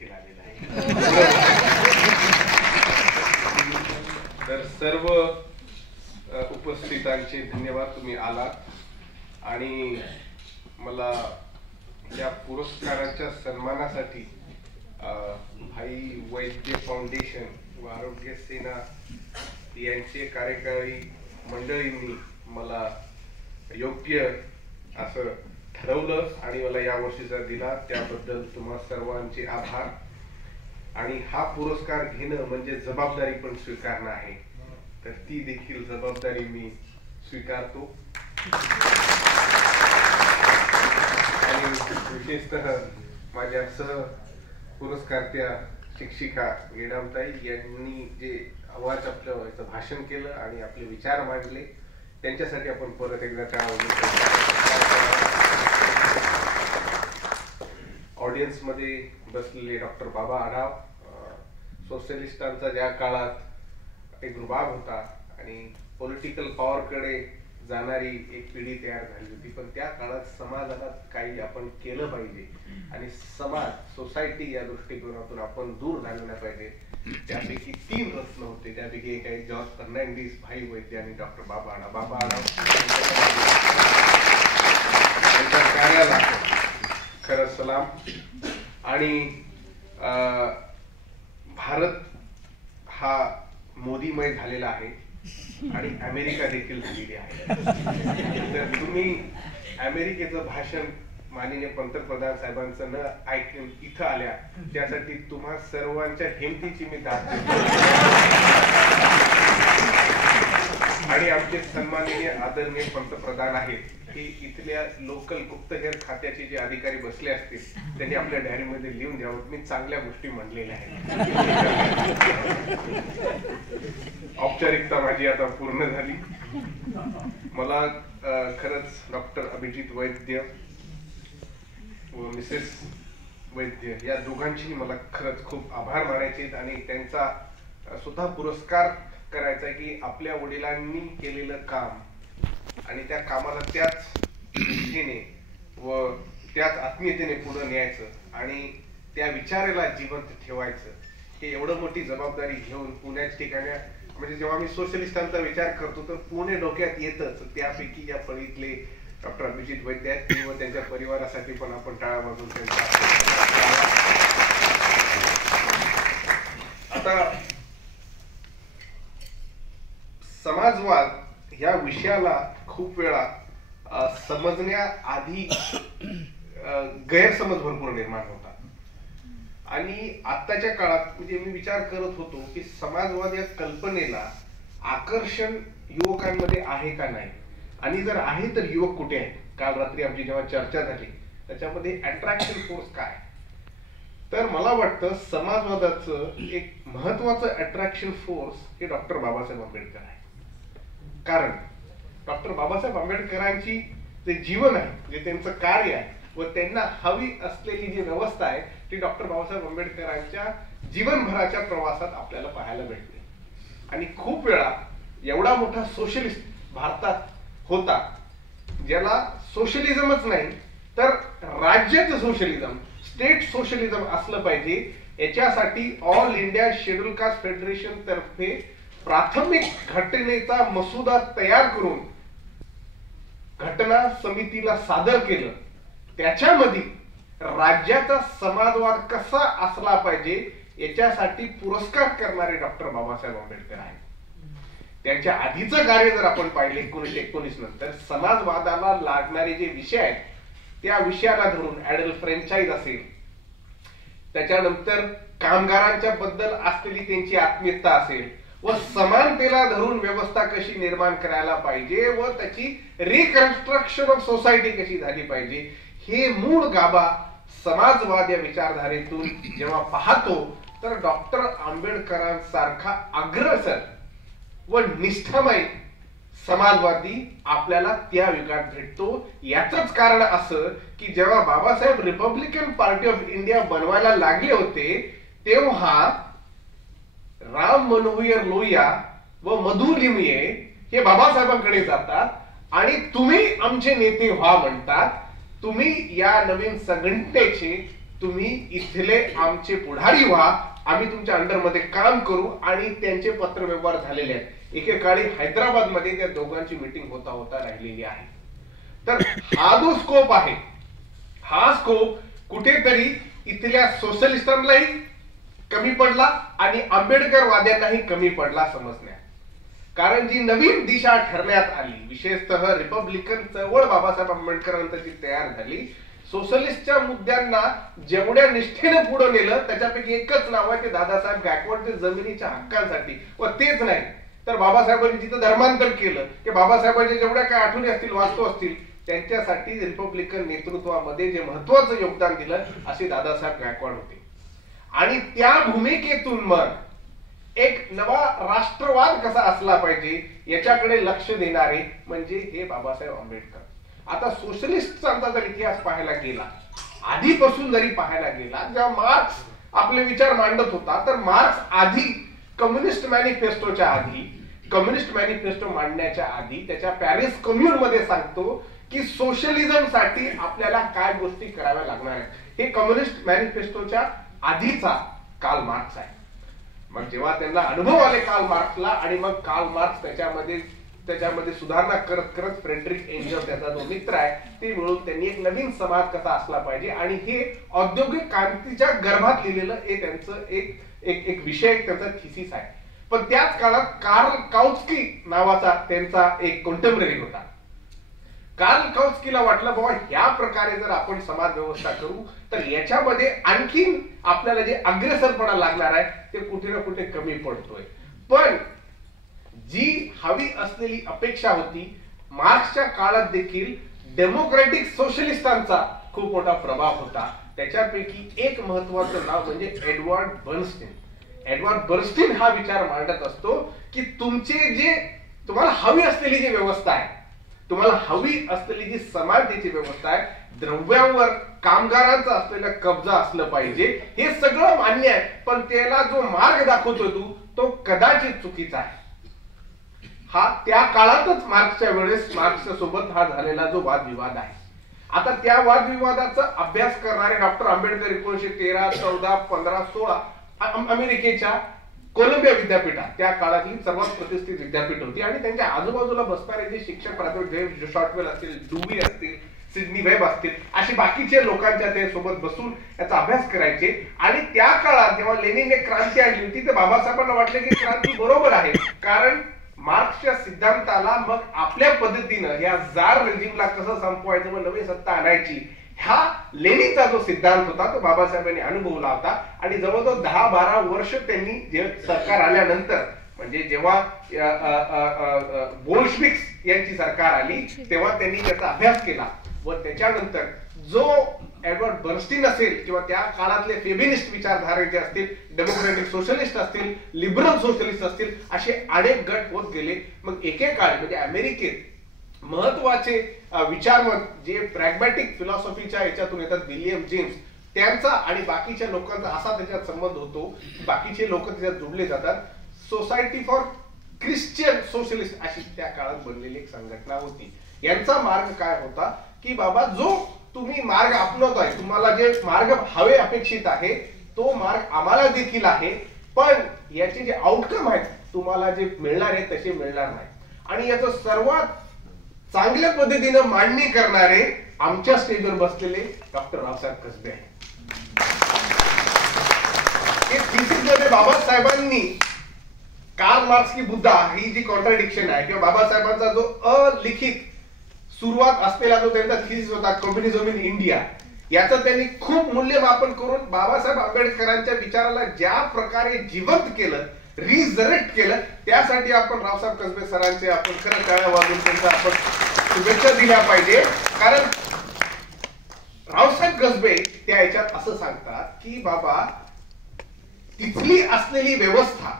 देखील आलेला आहे. तर सर्व उपस्थितांचे धन्यवाद, तुम्ही आलात आणि मला या पुरस्काराच्या सन्मानासाठी भाई वैद्य फाउंडेशन व आरोग्य सेना यांचे कार्यकारी मंडळींनी मला योग्य असं ठरवलं आणि मला या वर्षीचा दिला, त्याबद्दल तुम्हा सर्वांचे आभार. आणि हा पुरस्कार घेणं म्हणजे जबाबदारी पण स्वीकारणं आहे, तर ती देखील जबाबदारी मी स्वीकारतो. आणि विशेषतः माझ्या सह पुरस्कारत्या शिक्षिका गेडामताई यांनी जे आवाज आपलं भाषण केलं आणि आपले विचार मांडले, त्यांच्यासाठी आपण परत एकदा ऑडियन्स मध्ये बसलेले डॉक्टर बाबा आढाव, सोशलिस्टांचा ज्या काळात एक रुबाब होता आणि पॉलिटिकल पॉवर कडे जाणारी एक पिढी तयार झाली होती, पण त्या काळात समाजाला काही आपण केलं पाहिजे आणि समाज सोसायटी या दृष्टिकोनातून आपण दूर घालवल्या पाहिजे. त्यापैकी 3 रत्न होते, त्यापैकी एक आहे जॉर्ज फर्नांडिस, भाई वैद्य आणि डॉक्टर बाबा आढाव. बाबा आढाव त्यांच्या कार्याला खरं सलाम. आणि भारत हा मोदीमय झालेला आहे आणि अमेरिका देखील झालेली आहे. तर तुम्ही अमेरिकेचं भाषण माननीय पंतप्रधान साहेबांचं न ऐकून इथं आल्या, त्यासाठी तुम्हा सर्वांच्या हिमतीची मी दाद देतो. आणि आमचे सन्माननीय आदरणीय पंतप्रधान आहेत, की इथल्या लोकल गुप्तहेर खात्याचे जे अधिकारी बसले असतील त्यांनी आपल्या डायरीमध्ये लिहून द्यावं, मी चांगल्या गोष्टी म्हणलेल्या आहेत. औपचारिकता माझी आता पूर्ण झाली. मला खरंच डॉक्टर अभिजित वैद्य व मिसेस वैद्य या दोघांची मला खरंच खूप आभार मानायचे आणि त्यांचा सुद्धा पुरस्कार करायचा की आपल्या वडिलांनी केलेलं काम आणि त्या कामाला त्याच निष्ठेने व त्याच आत्मीयतेने पुढे न्यायचं आणि त्या विचाराला जिवंत ठेवायचं, हे एवढं मोठी जबाबदारी घेऊन पुण्याच्या ठिकाणी, म्हणजे जेव्हा मी सोशलिस्टांचा विचार करतो तर पुणे डोक्यात येतच. त्यापैकी या फळीतले डॉक्टर अभिजित वैद्य आहेत व त्यांच्या परिवारासाठी पण आपण टाळा वाजवून त्यांचा. आता समाजवाद या विषयाला खूप वेळा समजण्याआधी गैरसमज भरपूर निर्माण होतात आणि आत्ताच्या काळात म्हणजे मी विचार करत होतो की समाजवाद या कल्पनेला आकर्षण युवकांमध्ये आहे का नाही, आणि जर आहे तर युवक कुठे आहेत. काल रात्री आमची जेव्हा चर्चा झाली त्याच्यामध्ये अट्रॅक्शन फोर्स काय, तर मला वाटतं समाजवादाचं एक महत्वाचं अट्रॅक्शन फोर्स हे डॉक्टर बाबासाहेब आंबेडकर आहे. कारण डॉक्टर बाबासाहेब आंबेडकरांची जे जीवन आहे, जे त्यांचं कार्य आहे व त्यांना हवी असलेली जी व्यवस्था आहे ती डॉक्टर बाबासाहेब आंबेडकरांच्या जीवनभराच्या प्रवासात आपल्याला पाहायला मिळते. आणि खूप वेळा एवढा मोठा सोशलिस्ट भारतात होता ज्याला सोशलिझमच नाही तर राज्याचं सोशलिझम, स्टेट सोशलिझम असलं पाहिजे, याच्यासाठी all India schedule caste federation तर्फे प्राथमिक घटनेचा मसुदा तयार करून घटना समितीला सादर केलं. त्याच्यामध्ये राज्याचा समाजवाद कसा असला पाहिजे याच्यासाठी पुरस्कार करणारे डॉक्टर बाबासाहेब आंबेडकर आहेत. त्यांच्या आधीचं कार्य जर आपण पाहिले 1919 नंतर समाजवादाला लागणारे जे विषय आहेत त्या विषयाला धरून ऍडल्ट फ्रँचाईज असेल, त्याच्यानंतर कामगारांच्या बद्दल असलेली त्यांची आत्मीयता असेल व समानतेला धरून व्यवस्था कशी निर्माण करायला पाहिजे व त्याची रिकन्स्ट्रक्शन ऑफ सोसायटी कशी झाली पाहिजे, हे मूळ गाभा समाजवाद या विचारधारेतून जेव्हा पाहतो तर डॉक्टर आंबेडकरांसारखा अग्रसर व निष्ठामय समाजवादी आपल्याला त्या युगात भेटतो. याचंच कारण असं की जेव्हा Babasaheb Republican party of India बनवायला लागले होते तेव्हा राम मनोहर लोहिया व मधु लिमये हे बाबासाहेबांकडे जातात आणि तुम्ही आमचे नेते व्हा म्हणतात, तुम्ही या नवीन संघटनेचे तुम्ही इथले आमचे पुढारी व्हा, आम्ही तुमच्या अंडरमध्ये काम करू. आणि त्यांचे पत्रव्यवहार झालेले आहेत. एकेकाळी हैदराबादमध्ये त्या दोघांची मीटिंग होता होता राहिलेली आहे. तर हा जो स्कोप आहे, हा स्कोप कुठेतरी इथल्या सोशलिस्टांनाही कमी पडला आणि आंबेडकरवाद्यांनाही कमी पडला समजण्यात. कारण जी नवीन दिशा ठरण्यात आली, विशेषतः रिपब्लिकन चळवळ बाबासाहेब आंबेडकरांची तयार झाली, सोशलिस्टच्या मुद्द्यांना जेवढ्या निष्ठेने पुढे नेलं त्याच्यापैकी एकच नाव आहे ते दादासाहेब गायकवाडचे जमिनीच्या हक्कांसाठी. व तेच नाही तर बाबासाहेबांनी जिथं धर्मांतर केलं की बाबासाहेबांच्या जेवढ्या काय आठवणी असतील, वास्तू असतील, त्यांच्यासाठी रिपब्लिकन नेतृत्वामध्ये जे महत्वाचं योगदान दिलं असे दादासाहेब गायकवाड होते. आणि त्या भूमिकेतून मग एक नवा राष्ट्रवाद कसा असला पाहिजे याच्याकडे लक्ष देणारे म्हणजे हे बाबासाहेब आंबेडकर. आता सोशलिस्टचा जर इतिहास पाहायला गेला, आधीपासून जरी पाहायला गेला, जेव्हा मार्क्स आपले विचार मांडत होता तर मार्क्स आधी कम्युनिस्ट मॅनिफेस्टोच्या आधी, कम्युनिस्ट मॅनिफेस्टो मांडण्याच्या आधी त्याच्या पॅरिस कम्युन मध्ये सांगतो की सोशलिझम साठी आपल्याला काय गोष्टी कराव्या लागणार आहेत. हे कम्युनिस्ट मॅनिफेस्टोच्या आधीचा कार्ल मार्क्स आहे. मग जेव्हा त्यांना अनुभव आले कार्ल मार्क्सला आणि मग कार्ल मार्क्स त्याच्यामध्ये सुधारणा करत करत फ्रेडरिक एंजल त्याचा जो मित्र आहे ते मिळून त्यांनी एक नवीन समाज कसा असला पाहिजे आणि हे औद्योगिक क्रांतीच्या गर्भात लिहिलेलं हे त्यांचं एक विषय, त्यांचा थिसिस आहे. पण त्याच काळात कार्ल काउस्की नावाचा त्यांचा एक कॉन्टेम्पररी होता. कार्ल काउस्कीला वाटलं बाबा ह्या प्रकारे जर आपण समाज व्यवस्था करू तर याच्यामध्ये आणखीन आपल्याला जे अग्रेसरपणा लागणार आहे ते कुठे ना कुठे कमी पडतोय. पण जी हवी असलेली अपेक्षा होती, मार्क्सच्या काळात देखील डेमोक्रॅटिक सोशलिस्टांचा खूप मोठा प्रभाव होता. त्याच्यापैकी एक महत्वाचं नाव म्हणजे एडवर्ड बर्नस्टीन. एडवर्ड बर्नस्टीन हा विचार मांडत असतो की तुम्हाला हवी असलेली जी व्यवस्था आहे, तुम्हाला हवी असलेली जी समानतेची व्यवस्था आहे, द्रव्यांवर कामगारांचा असलेला कब्जा असलं पाहिजे, हे सगळं मान्य आहे. पण त्याला जो मार्ग दाखवतो तो कदाचित चुकीचा आहे. हा त्या काळातच मार्क्सच्या वेळेस मार्क्सच्या सोबत हा झालेला जो वादविवाद आहे. आता त्या वादविवादाचा अभ्यास करणारे डॉक्टर आंबेडकर 1913, 14, 15, 16 अमेरिकेच्या कोलंबिया विद्यापीठात, त्या काळातली सर्वात प्रतिष्ठित विद्यापीठ होती आणि त्यांच्या आजूबाजूला बसणारे जे शिक्षक प्राध्यापक शॉर्टवेल असतील, डुवी असतील, सिडनी वेब असतील, अशी बाकीचे लोकांच्या ते सोबत बसून याचा अभ्यास करायचे. आणि त्या काळात जेव्हा लेनिनने क्रांती आणली होती तर बाबासाहेबांना वाटले की क्रांती बरोबर आहे, कारण मार्क्सच्या सिद्धांताला मग आपल्या पद्धतीनं या जार रेजिमला कसं संपवायचं व नवी सत्ता आणायची, हा लेनिनचा जो सिद्धांत होता तो बाबासाहेबांनी अनुभवला होता. आणि जवळजवळ 10-12 वर्ष त्यांनी जे सरकार आल्यानंतर, म्हणजे जेव्हा बोल्शेविक्स यांची सरकार आली तेव्हा त्यांनी त्याचा अभ्यास केला. व त्याच्यानंतर जो एडवर्ड बर्नस्टीन असेल किंवा त्या काळातले फेमिनिस्ट विचारधारेचे असतील, डेमोक्रॅटिक सोशलिस्ट असतील, लिबरल सोशलिस्ट असतील, असे अनेक गट होत गेले. मग एकेकाळी म्हणजे अमेरिकेत महत्वाचे विचारवंत जे प्रॅग्मॅटिक फिलॉसॉफीच्या याच्यातून येतात, विलियम जेम्स, त्यांचा आणि बाकीच्या लोकांचा असा त्याच्यात संबंध होतो, बाकीचे लोक त्याच्यात जोडले जातात. सोसायटी फॉर ख्रिश्चन सोशलिस्ट अशी त्या काळात बनलेली एक संघटना होती. यांचा मार्ग काय होता की बाबा जो तुम्ही मार्ग अपनावताय, तुम्हाला जे मार्ग हवे अपेक्षित आहे तो मार्ग आम्हाला देखील आहे, पण याचे जे आउटकम आहेत तुम्हाला जे मिळणार आहे तसे मिळणार नाही. आणि याचं सर्वात चांगल्या पद्धतीने मांडणी करणारे आमच्या स्टेजवर बसलेले डॉक्टर रावसाहेब कसबे आहे. बाबासाहेबांनी कार्ल मार्क्स की बुद्धा ही जी कॉन्ट्राडिक्शन आहे किंवा बाबासाहेबांचा जो अलिखित सुरुवात असलेला जो त्यांचा थिसिस होता कम्युनिझम इन इंडिया, याचं त्यांनी खूप मूल्यमापन करून बाबासाहेब आंबेडकरांच्या विचाराला ज्या प्रकारे जिवंत केलं, रिजरेक्ट केलं, त्यासाठी आपण रावसाहेब कसबे सरांचे आपण खरं टाळ्या वाजवून त्यांचा आपण शुभेच्छा दिल्या पाहिजे. कारण रावसाहेब कसबे त्या याच्यात असं सांगतात की बाबा तिथली असलेली व्यवस्था,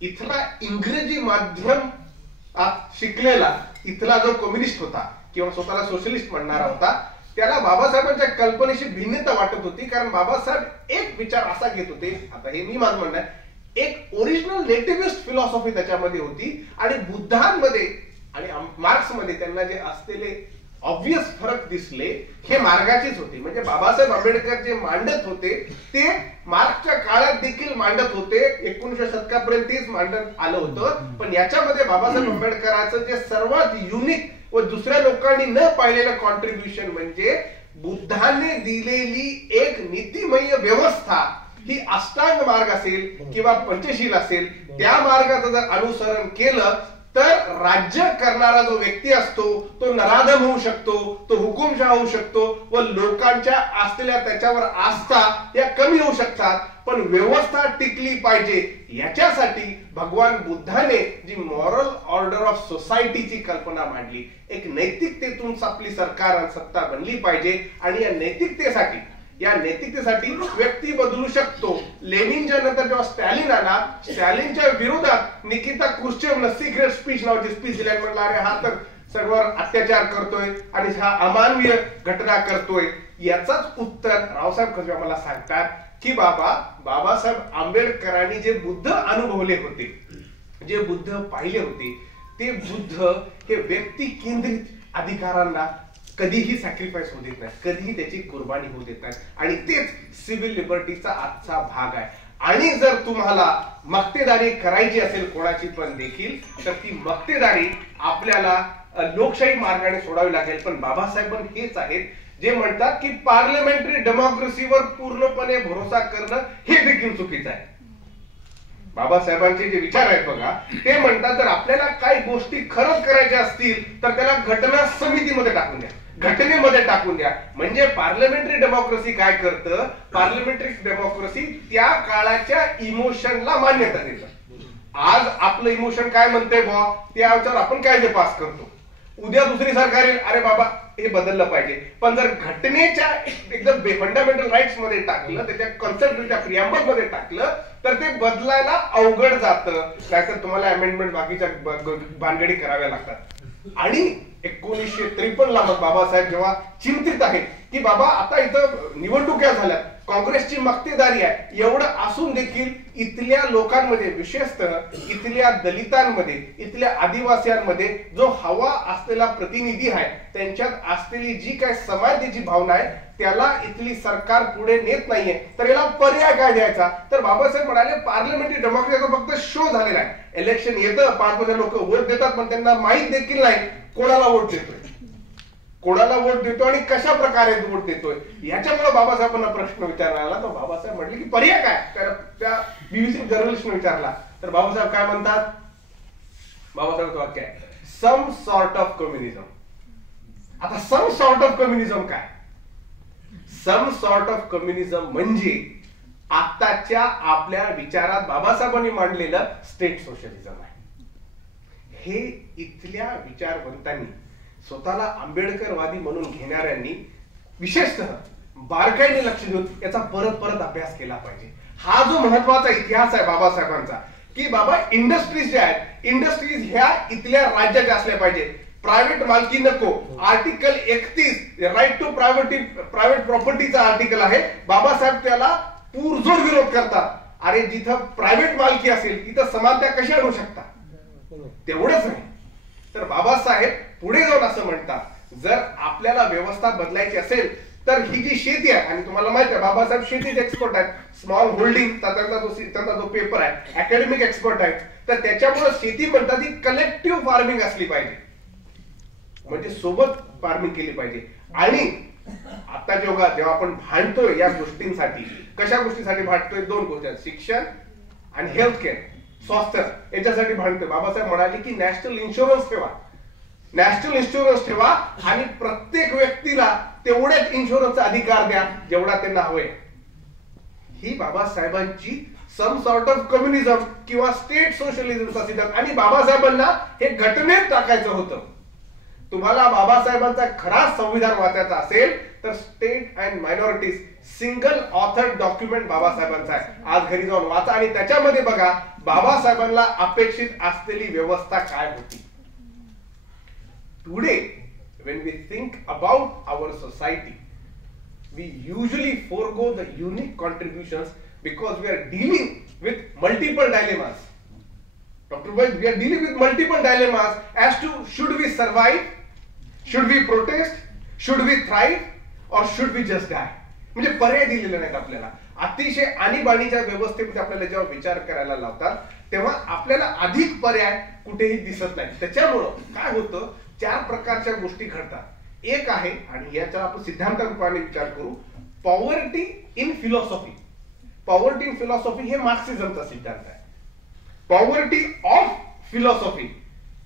इथला इंग्रजी माध्यम शिकलेला इथला जो कम्युनिस्ट होता किंवा स्वतःला सोशलिस्ट म्हणणारा होता, त्याला बाबासाहेबांच्या कल्पनेशी भिन्नता वाटत होती. कारण बाबासाहेब एक विचार असा घेत होते, आता हे मी माझं म्हणणं आहे, एक ओरिजिनल नेटिव्हिस्ट फिलॉसॉफी त्याच्यामध्ये होती आणि बुद्धांमध्ये आणि मार्क्समध्ये त्यांना जे असलेले ऑब्वियस फरक दिसले हे मार्गाचेच होते. म्हणजे बाबासाहेब आंबेडकर जे मांडत होते ते मार्क्सच्या काळात देखील मांडत होते, 1900 शतकापर्यंत तेच मांडत आलं होतं. पण याच्यामध्ये बाबासाहेब आंबेडकरांचं जे सर्वात युनिक व दुसऱ्या लोकांनी न पाहिलेलं कॉन्ट्रीब्युशन म्हणजे बुद्धाने दिलेली एक नीतिमय व्यवस्था, ही अष्टांग मार्ग असेल किंवा पंचशील असेल, त्या मार्गाचं जर अनुसरण केलं तर राज्य करणारा जो व्यक्ती असतो तो नराधम होऊ शकतो, तो हुकुमशाह होऊ शकतो व लोकांच्या असलेल्या त्याच्यावर आस्था या कमी होऊ शकतात. पण व्यवस्था टिकली पाहिजे याच्यासाठी भगवान बुद्धाने जी मॉरल ऑर्डर ऑफ सोसायटीची कल्पना मांडली, एक नैतिकतेतून आपली सरकार आणि सत्ता बनली पाहिजे. आणि या नैतिकतेसाठी व्यक्ती बदलू शकतो. लेनिनच्या नंतर जेव्हा स्टॅलिन आला, स्टॅलिनच्या विरोधात निकिता क्रुश्चेव्हनं सिक्रेट स्पीच नावाची स्पीच दिली. म्हणलं अरे हा तर सर्वांवर अत्याचार करतोय आणि हा अमानवीय घटना करतोय. याचाच उत्तर रावसाहेब कर्वे मला सांगतात की बाबासाहेब आंबेडकरांनी जे बुद्ध अनुभवले होते, जे बुद्ध पाहिले होते, ते बुद्ध हे व्यक्ती केंद्रित अधिकारांना कधीही सॅक्रिफाईस होऊ देत नाही, कधीही त्याची कुर्बानी होऊ देत नाही. आणि तेच सिव्हिल लिबर्टीचा आजचा भाग आहे. आणि जर तुम्हाला मक्तेदारी करायची असेल कोणाची पण देखील, तर ती मक्तेदारी आपल्याला लोकशाही मार्गाने सोडावी लागेल. पण बाबासाहेब हेच आहेत जे म्हणतात की पार्लमेंटरी डेमोक्रेसीवर पूर्णपणे भरोसा करणं हे देखील चुकीचं आहे. बाबासाहेबांचे जे विचार आहेत बघा, ते म्हणतात जर आपल्याला काही गोष्टी खरंच करायच्या असतील तर त्याला घटना समितीमध्ये टाकून द्या, घटनेमध्ये टाकून द्या. म्हणजे पार्लमेंटरी डेमोक्रेसी काय करतं, पार्लमेंटरी डेमोक्रेसी त्या काळाच्या इमोशनला मान्यता देतं. आज आपलं इमोशन काय म्हणतंय बुवा, त्याच्यावर आपण कायदे पास करतो. उद्या दुसरी सरकार येईल, अरे बाबा हे बदललं पाहिजे. पण जर घटनेच्या एकदम फंडामेंटल राईट्स मध्ये टाकलं, त्याच्या कन्सेप्टच्या प्रिअम्बल मध्ये टाकलं तर ते बदलायला अवघड जातं. नाहीतर तुम्हाला अमेंडमेंट बाकीच्या भानगडी कराव्या लागतात. आणि 1953 ला मग बाबासाहेब जेव्हा चिंतित आहेत की बाबा आता इथं निवडणुका झाल्या, काँग्रेसची मक्तेदारी आहे, एवढं असून देखील इथल्या लोकांमध्ये, विशेषतः इथल्या दलितांमध्ये, इथल्या आदिवासीयांमध्ये जो हवा असलेला प्रतिनिधी आहे, त्यांच्यात असलेली जी काय समाजाची भावना आहे त्याला इथली सरकार पुढे नेत नाहीये. तर याला पर्याय काय द्यायचा? तर बाबासाहेब म्हणाले पार्लमेंटरी डेमोक्रेसीचा फक्त शो झालेला आहे. इलेक्शन येतं, 5 लोक वोट देतात, पण त्यांना माहित देखील नाही कोणाला वोट देतोय, कोणाला वोट देतो आणि कशा प्रकारे वोट देतोय. याच्यामुळे बाबासाहेबांना प्रश्न विचारला आला. तर बाबासाहेब म्हटले की पर्याय काय? त्या बीबीसी जर्नलिस्टने विचारला. तर बाबासाहेब काय म्हणतात? बाबासाहेब वाक्य आहे, सम सॉर्ट ऑफ कम्युनिझम. आता सम सॉर्ट ऑफ कम्युनिझम काय? सम सॉर्ट ऑफ कम्युनिझम म्हणजे आताच्या आपल्या विचारात बाबासाहेबांनी मांडलेलं स्टेट सोशलिझम आहे. हे इथल्या विचारवंतांनी, स्वतःला आंबेडकरवादी म्हणून घेणाऱ्यांनी विशेषतः बारकाईने लक्ष देऊन याचा परत परत अभ्यास केला पाहिजे. हा जो महत्वाचा इतिहास आहे बाबासाहेबांचा, की बाबा इंडस्ट्रीज ज्या आहेत, इंडस्ट्रीज ह्या इथल्या राज्याच्या असल्या पाहिजे, प्रायव्हेट मालकी नको. आर्टिकल 31 राईट टू प्रायव्हेट प्रॉपर्टीचा आर्टिकल आहे. बाबासाहेब त्याला पुरजोर विरोध करतात. अरे जिथं प्रायव्हेट मालकी असेल तिथं समानता कशी आणू शकता? तेवढंच नाही तर बाबासाहेब पुढे जाऊन असं म्हणतात, जर आपल्याला व्यवस्था बदलायची असेल तर ही जी शेती आहे, आणि तुम्हाला माहिती आहे बाबासाहेब शेतीचे एक्सपर्ट आहेत, स्मॉल होल्डिंग त्यांचा जो पेपर आहे, अकॅडमिक एक्सपर्ट आहेत, तर त्याच्यामुळे शेती म्हणतात ही कलेक्टिव्ह फार्मिंग असली पाहिजे, म्हणजे सोबत फार्मिंग केली पाहिजे. आणि आता जेव्हा आपण भांडतोय या गोष्टींसाठी, कशा गोष्टीसाठी भांडतोय? 2 गोष्टी, शिक्षण आणि हेल्थ केअर, स्वास्थ्य, याच्यासाठी भांडतोय. बाबासाहेब म्हणाले की नॅशनल इन्शुरन्स ठेवा, नॅशनल इन्शुरन्स ठेवा आणि प्रत्येक व्यक्तीला तेवढ्याच इन्शुरन्सचा अधिकार द्या जेवढा त्यांना हवंय. ही बाबासाहेबांची सम सॉर्ट ऑफ कम्युनिझम किंवा स्टेट सोशलिझमचा सिद्धांत. आणि बाबासाहेबांना हे घटनेत टाकायचं होतं. तुम्हाला बाबासाहेबांचा खरा संविधान वाचायचा असेल तर state and minorities single author document बाबासाहेबांचा आहे. आज घरी जाऊन वाचा आणि त्याच्यामध्ये बघा बाबासाहेबांना अपेक्षित असलेली व्यवस्था काय होती. Today when we think about our society, we usually forego the unique contributions because we are dealing with multiple dilemmas. Dr. Boyd, we are dealing with multiple dilemmas as to should we survive should we protest, should we thrive or should we just die? म्हणजे पर्याय दिलेले नाहीत आपल्याला. अतिशय आणीबाणीच्या व्यवस्थेमध्ये आपल्याला जेव्हा विचार करायला लावतात तेव्हा आपल्याला अधिक पर्याय कुठेही दिसत नाही. त्याच्यामुळं काय होतं, 4 प्रकारच्या गोष्टी घडतात. एक आहे, आणि याचा आपण सिद्धांत रूपाने विचार करू, poverty in philosophy. Poverty in philosophy हे मार्क्सिझमचा सिद्धांत आहे. पॉवर्टी ऑफ फिलॉसॉफी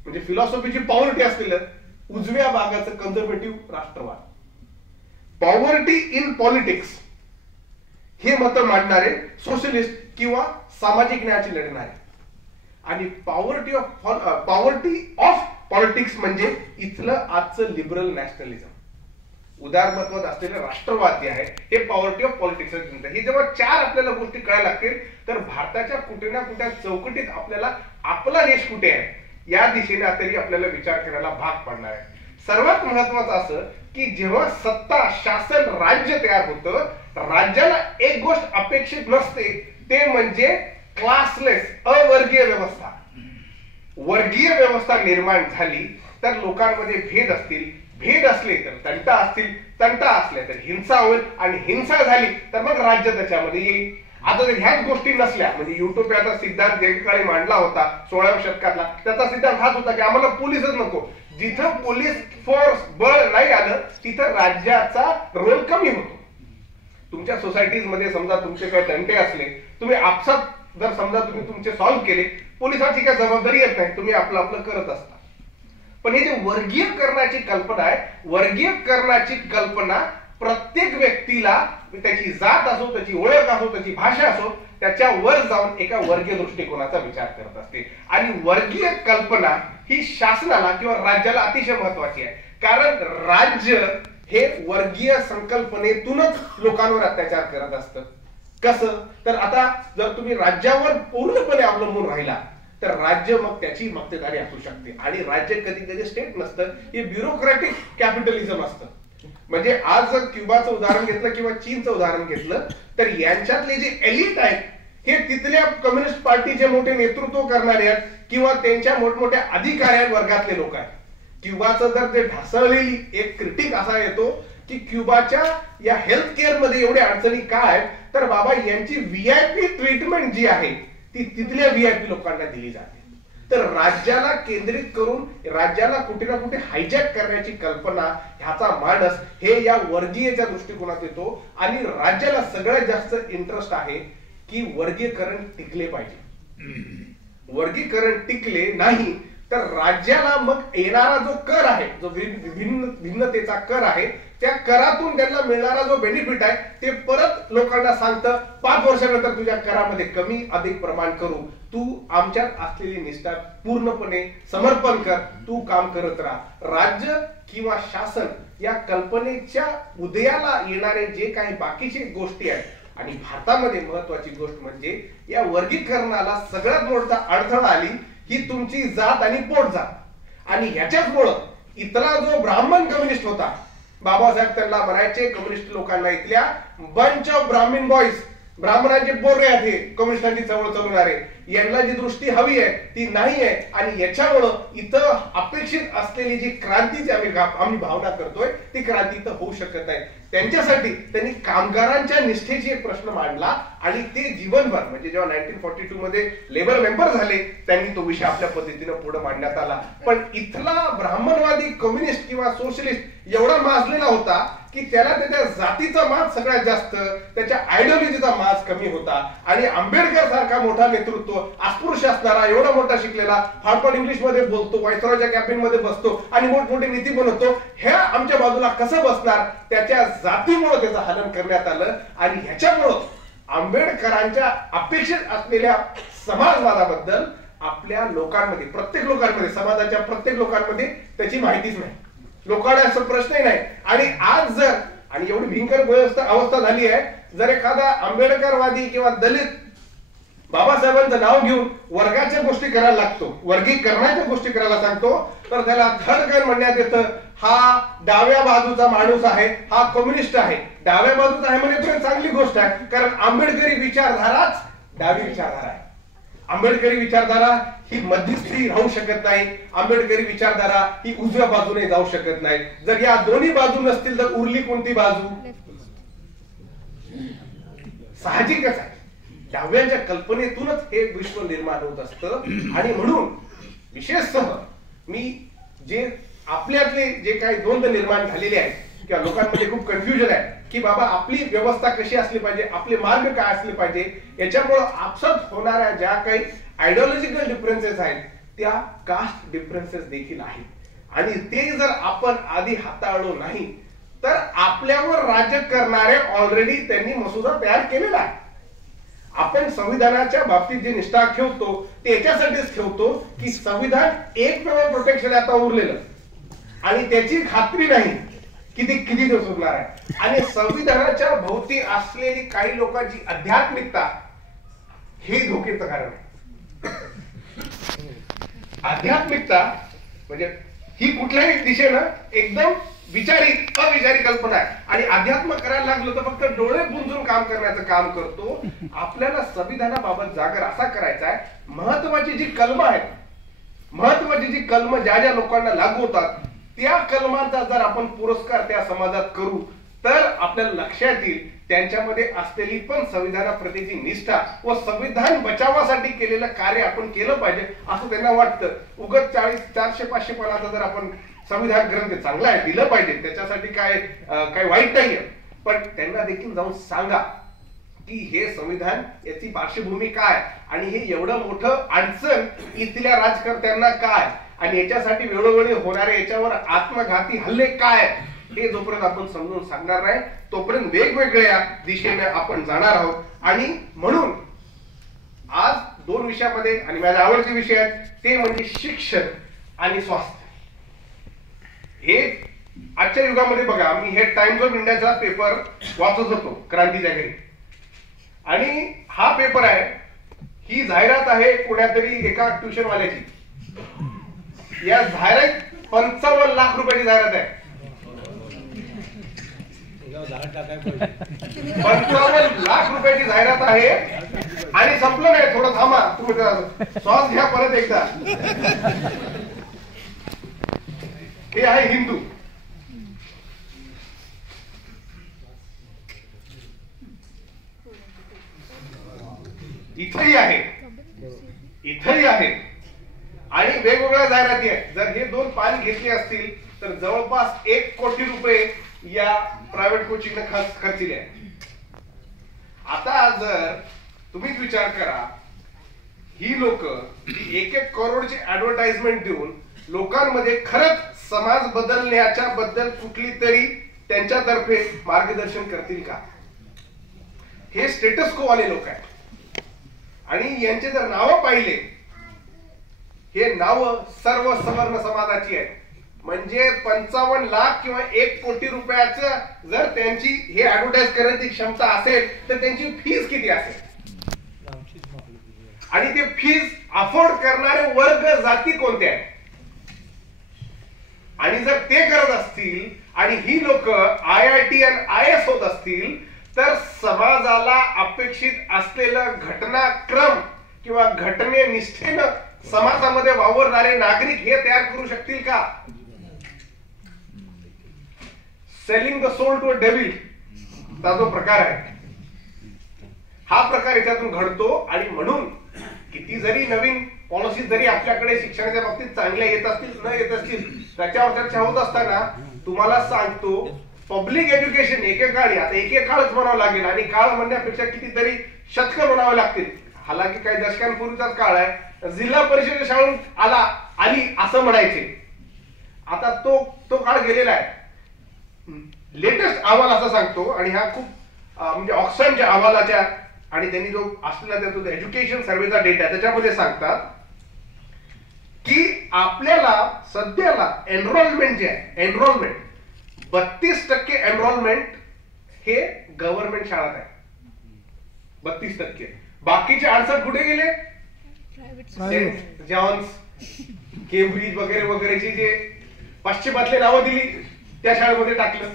म्हणजे फिलॉसॉफीची पॉवर्टी असलेलं उजव्या भागाचं कन्झर्वेटिव्ह राष्ट्रवाद. पॉवर्टी इन पॉलिटिक्स हे मत मांडणारे सोशलिस्ट किंवा सामाजिक न्यायाची लढणारे. आणि पॉवर्टी ऑफ पॉलिटिक्स म्हणजे इथलं आजचं लिबरल नॅशनलिझम, उदारमत्वात असलेलं राष्ट्रवाद जे आहे हे पॉवर्टी ऑफ पॉलिटिक्स. हे जेव्हा 4 आपल्याला गोष्टी कळायला लागतील तर भारताच्या कुठे ना कुठे चौकटीत आपल्याला आपला देश कुठे आहे या दिशेने तरी आपल्याला विचार करायला भाग पडणार आहे. सर्वात महत्वाचं असं की जेव्हा सत्ता, शासन, राज्य तयार होतं, राज्याला एक गोष्ट अपेक्षित नसते, ते म्हणजे क्लासलेस, अवर्गीय व्यवस्था. वर्गीय व्यवस्था निर्माण झाली तर लोकांमध्ये भेद असतील, भेद असले तर तंटा असतील, तंटा असले तर हिंसा होईल, आणि हिंसा झाली तर मग राज्य त्याच्यामध्ये येईल. आता जर ह्याच गोष्टी नसल्या, म्हणजे युटोपियाचा सिद्धांत दीर्घकाळी मांडला होता 16व्या शतकातला, त्याचा सिद्धांत हाच होता की आम्हाला पोलीसच नको. जिथं पोलीस फोर्स बळ नाही आलं तिथं राज्याचा रोल कमी होतो. तुमच्या सोसायटीज मध्ये समजा तुमचे काही तंटे असले, तुम्ही आपसात जर समजा तुम्ही तुमचे सॉल्व्ह केले, पोलिसांची काही जबाबदारी येत नाही, तुम्ही आपलं आपलं करत असता. पण हे जे वर्गीयकरणाची कल्पना आहे, वर्गीयकरणाची कल्पना प्रत्येक व्यक्तीला त्याची जात असो, त्याची ओळख असो, त्याची भाषा असो, त्याच्या वर जाऊन एका वर्गीय दृष्टिकोनाचा विचार करत असते. आणि वर्गीय कल्पना ही शासनाला किंवा राज्याला अतिशय महत्वाची आहे. कारण राज्य हे वर्गीय संकल्पनेतूनच लोकांवर अत्याचार करत असतं. कसं तर आता जर तुम्ही राज्यावर पूर्णपणे अवलंबून राहिला तर राज्य मग त्याची मक्तेदारी असू शकते. आणि राज्य कधी कधी स्टेट नसतं, हे ब्युरोक्रॅटिक कॅपिटलिझम असतं. म्हणजे आज जर क्युबाचं उदाहरण घेतलं किंवा चीनचं उदाहरण घेतलं तर यांच्यातले जे एलिट आहेत हे तिथल्या कम्युनिस्ट पार्टीचे मोठे नेतृत्व करणारे आहेत किंवा त्यांच्या मोठमोठ्या अधिकारी वर्गातले लोक आहेत. क्युबाचं जर ते ढासळलेली एक क्रिटिक असा येतो की क्युबाच्या या हेल्थ केअर मध्ये एवढ्या अडचणी का आहेत, तर बाबा यांची व्हीआयपी ट्रीटमेंट जी आहे ती तिथल्या व्हीआयपी लोकांना दिली जाते. तर राज्याला केंद्रित करून राज्याला कुठे ना कुठे हायजॅक करण्याची कल्पना, ह्याचा मानस हे या वर्गीयच्या दृष्टिकोनात येतो. आणि राज्याला सगळ्यात जास्त इंटरेस्ट आहे की वर्गीकरण टिकले पाहिजे. वर्गीकरण टिकले नाही तर राज्याला मग येणारा जो कर आहे, जो भिन्नतेचा कर आहे, त्या करातून त्यांना मिळणारा जो बेनिफिट आहे ते परत लोकांना सांगतं 5 वर्षानंतर तुझ्या करामध्ये कमी अधिक प्रमाण करू, तू आमच्यात असलेली निष्ठा पूर्णपणे समर्पण कर, तू काम करत राहा. राज्य किंवा शासन या कल्पनेच्या उदयाला येणारे जे काही बाकीचे गोष्टी आहेत, आणि भारतामध्ये महत्वाची गोष्ट म्हणजे या वर्गीकरणाला सगळ्यात मोठा अडथळा आली ही तुमची जात आणि पोट जात. आणि ह्याच्याचमुळं इथला जो ब्राह्मण कम्युनिस्ट होता, बाबासाहेब त्यांना म्हणायचे कम्युनिस्ट लोकांना, इथल्या बंच ऑफ ब्राह्मण बॉईज, ब्राह्मणांचे पोरं आहेत हे कम्युनिस्टांची चळवळ चालवणारे, यांना जी दृष्टी हवी आहे ती नाही आहे. आणि याच्यामुळं इथं अपेक्षित असलेली जी क्रांतीची आम्ही भावना करतोय ती क्रांती इथं होऊ शकत नाही. त्यांच्यासाठी त्यांनी कामगारांच्या निष्ठेची एक प्रश्न मांडला आणि ते जीवनभर, म्हणजे जेव्हा 1942 मध्ये लेबर मेंबर झाले त्यांनी तो विषय आपल्या पद्धतीने पुढे मांडण्यात आला. पण इथला ब्राह्मणवादी कम्युनिस्ट किंवा सोशलिस्ट एवढा माजलेला होता की त्याला त्याच्या जातीचा माज सगळ्यात जास्त, त्याच्या आयडिओलॉजीचा माज कमी होता. आणि आंबेडकर सारखा मोठा नेतृत्व, अस्पृश्य असणारा, एवढा मोठा शिकलेला, फाडफाड इंग्लिश मध्ये बोलतो, व्हायसरॉयच्या कॅबिन मध्ये बसतो आणि मोठमोठे नीती बनवतो, ह्या आमच्या बाजूला कसं बसणार, त्याच्या जातीमुळे त्याचं हनन करण्यात आलं. आणि ह्याच्यामुळं आंबेडकरांच्या अपेक्षित असलेल्या समाजवादाबद्दल आपल्या लोकांमध्ये, प्रत्येक लोकांमध्ये, समाजाच्या प्रत्येक लोकांमध्ये त्याची माहितीच नाही, लोकांना असं प्रश्नही नाही. आणि आज जर, आणि एवढी भयंकर अवस्था झाली आहे, जर एखादा आंबेडकरवादी किंवा दलित बाबासाहेबांचं नाव घेऊन वर्गाच्या गोष्टी करायला लागतो, वर्गीकरणाच्या गोष्टी करायला सांगतो, तर त्याला धडकन म्हणण्यात येतं हा डाव्या बाजूचा माणूस आहे, हा कम्युनिस्ट आहे. डाव्या बाजूचा आहे म्हणजे चांगली गोष्ट आहे, कारण आंबेडकरी विचारधाराच डावी विचारधारा आहे. आंबेडकरी विचारधारा ही मध्यस्थी राहू शकत नाही, आंबेडकरी विचारधारा ही उजव्या बाजूने जाऊ शकत नाही. जर या दोन्ही बाजू नसतील तर उरली कोणती बाजू? साहजिकच आहे, डाव्यांच्या कल्पनेतूनच हे विश्व निर्माण होत असतं. आणि म्हणून विशेषतः मी जे आपल्यातले जे काही द्वंद्व निर्माण झालेले आहेत किंवा लोकांमध्ये खूप कन्फ्युजन आहे की बाबा आपली व्यवस्था कशी असली पाहिजे, आपले मार्ग काय असले पाहिजे, याच्यामुळे आपसात होणाऱ्या ज्या काही आयडिओलॉजिकल डिफरन्सेस आहेत त्या कास्ट डिफरन्सेस देखील आहेत. आणि ते जर आपण आधी हाताळलो नाही तर आपल्यावर राज्य करणारे ऑलरेडी त्यांनी मसुदा तयार केलेला आहे. आपण संविधानाच्या बाबतीत जे निष्ठा ठेवतो ते याच्यासाठीच ठेवतो की संविधान एकमेव प्रोटेक्शन आता उरलेलं आणि त्याची खात्री नाही किती दिवस उरणार आहे. आणि संविधानाच्या भोवती असलेली काही लोकांची आध्यात्मिकता हे धोक्याचं कारण आहे. आध्यात्मिकता म्हणजे ही कुठल्याही दिशेनं एकदम अविचारी कल्पना आहे. आणि अध्यात्म करायला लागलो तर फक्त डोळे बुंजून काम करण्याचं काम करतो. आपल्याला संविधानाबाबत जागर असा करायचा आहे, महत्वाची जी कलम आहेत, महत्वाची जी कलम ज्या ज्या लोकांना लागू होतात त्या कलमांचा जर आपण पुरस्कार त्या समाजात करू तर आपल्याला लक्षात येईल त्यांच्यामध्ये असलेली पण संविधानाप्रतीची निष्ठा व संविधान बचावासाठी केलेलं कार्य आपण केलं पाहिजे असं त्यांना वाटतं. उगाच 400-500 पानाचा जर आपण संविधान ग्रंथ चांगला आहे दिलं पाहिजे, त्याच्यासाठी काय वाईट नाहीये, पण त्यांना देखील जाऊन सांगा की हे संविधान याची पार्श्वभूमी काय आणि हे एवढं मोठं अडचण इथल्या राजकर्त्यांना काय आणि याच्यासाठी वेळोवेळी होणारे याच्यावर आत्मघाती हल्ले काय, हे जोपर्यंत आपण समजून सांगणार नाही तोपर्यंत वेगवेगळ्या दिशेने आपण जाणार आहोत. आणि म्हणून आज 2 विषयामध्ये आणि माझे आवडते विषय आहेत ते म्हणजे शिक्षण आणि स्वास्थ्य. हे आजच्या युगामध्ये बघा, मी हे टाइम्स ऑफ इंडियाचा पेपर वाचत होतो क्रांतीच्या घरी आणि हा पेपर आहे, ही जाहिरात आहे कोणातरी एका ट्युशन वाल्याची. या जाहिरात 55 लाख रुपयाची जाहिरात आहे. 55 लाख रुपयाची जाहिरात आहे आणि संपलं नाही, थोडं थांबा, तुम्ही श्वास घ्या परत एकदा. हे आहे हिंदू. इथेही आहे, इथेही आहे आणि वेगवेगळ्या जाहिराती आहेत. जर हे 2 पान घेतले असतील तर जवळपास 1 कोटी रुपये या प्रायव्हेट कोचिंगने खर्चले आहे. आता जर तुम्हीच विचार करा, ही लोक 1-1 करोडची ऍडव्हर्टाइजमेंट देऊन लोकांमध्ये खरंच समाज बदलण्याच्या बद्दल कुठली तरी त्यांच्यातर्फे मार्गदर्शन करतील का? हे स्टेटस को वाले लोक आहेत आणि यांचे जर नावं पाहिले, हे नाव सर्व सवर्ण समाजाची आहेत. म्हणजे 55 लाख किंवा 1 कोटी रुपयाचं जर त्यांची हे ऍडव्हर्टाइज करण्याची क्षमता असेल तर त्यांची फीस किती असेल आणि ते फीस अफोर्ड करणारे वर्ग जाती कोणते आहेत. आणि जर ते करत असतील आणि ही लोक IIT आणि IAS होत असतील तर समाजाला अपेक्षित असलेलं घटनाक्रम किंवा घटनेनिष्ठेनं समाजामध्ये वावरणारे नागरिक हे तयार करू शकतील का? Selling the soul to a devil हा जो प्रकार आहे, हा प्रकार याच्यातून घडतो. आणि म्हणून किती जरी नवीन पॉलिसी जरी आपल्याकडे शिक्षणाच्या बाबतीत चांगल्या येत असतील न येत असतील, त्याच्यावर चर्चा होत असताना तुम्हाला सांगतो, पब्लिक एज्युकेशन एकेकाळी, आता एकेकाळच म्हणावं लागेल आणि काळ म्हणण्यापेक्षा कितीतरी शतकं म्हणावे लागतील, हालाकी काही दशकांपूर्वीचाच काळ आहे, जिल्हा परिषद शाळेत आली असं म्हणायचे. आता तो काळ गेलेला आहे. लेटेस्ट अहवाल असा सांगतो आणि हा खूप म्हणजे ऑक्सफर्डच्या अहवालाच्या आणि त्यांनी जो असलेला त्याचा एज्युकेशन सर्वेचा डेटा त्याच्यामध्ये सांगतात की आपल्याला सध्याला एनरोलमेंट जे आहे, एनरोलमेंट 32% एनरोलमेंट हे गव्हर्नमेंट शाळात आहे. 32%. बाकीचे 68 कुठे गेले? सेंट जॉन्स, केम्ब्रिज वगैरे वगैरेची जे पाश्चिमातले नावं दिली त्या शाळेमध्ये टाकलं.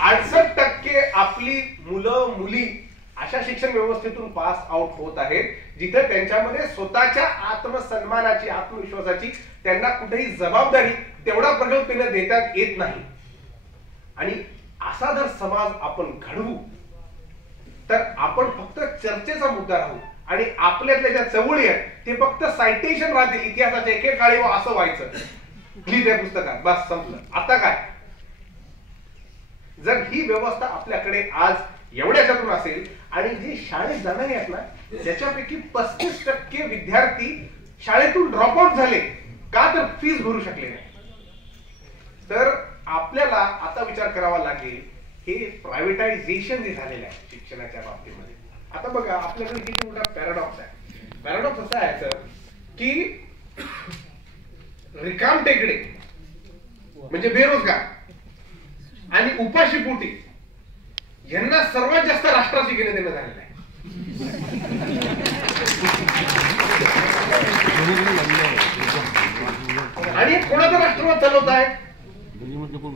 68% आपली मुलं मुली अशा शिक्षण व्यवस्थेतून पास आउट होत आहेत जिथे त्यांच्यामध्ये स्वतःच्या आत्मसन्मानाची, आत्मविश्वासाची त्यांना कुठेही जबाबदारी तेवढा प्रगल्भतेने देण्यात येत नाही. आणि असा जर समाज आपण घडवू तर आपण फक्त चर्चेचा मुद्दा राहू आणि आपल्यातल्या ज्या चवळी आहेत ते फक्त सायटेशन राहतील इतिहासाच्या एकेकाळी असं व्हायचं लिहित्या पुस्तकात, बस संपलं. आता काय, जर ही व्यवस्था आपल्याकडे आज एवढ्याच्यातून असेल आणि जे शाळेत जाणारे आहेत ना त्याच्यापैकी 35% विद्यार्थी शाळेतून ड्रॉपआउट झाले का, तर फीस भरू शकले नाही. तर आपल्याला आता विचार करावा लागेल हे प्रायव्हेटायझेशन जे झालेलं आहे शिक्षणाच्या बाबतीमध्ये. आता बघा आपल्याकडे किती मोठा पॅराडॉक्स आहे. पॅराडॉक्स असा आहे सर की रिकाम टेकडे म्हणजे बेरोजगार आणि उपाशीपोटी यांना सर्वात जास्त राष्ट्राची घेणं देणं झालेलं आहे. आणि कोणाचा राष्ट्रवाद चालवत आहे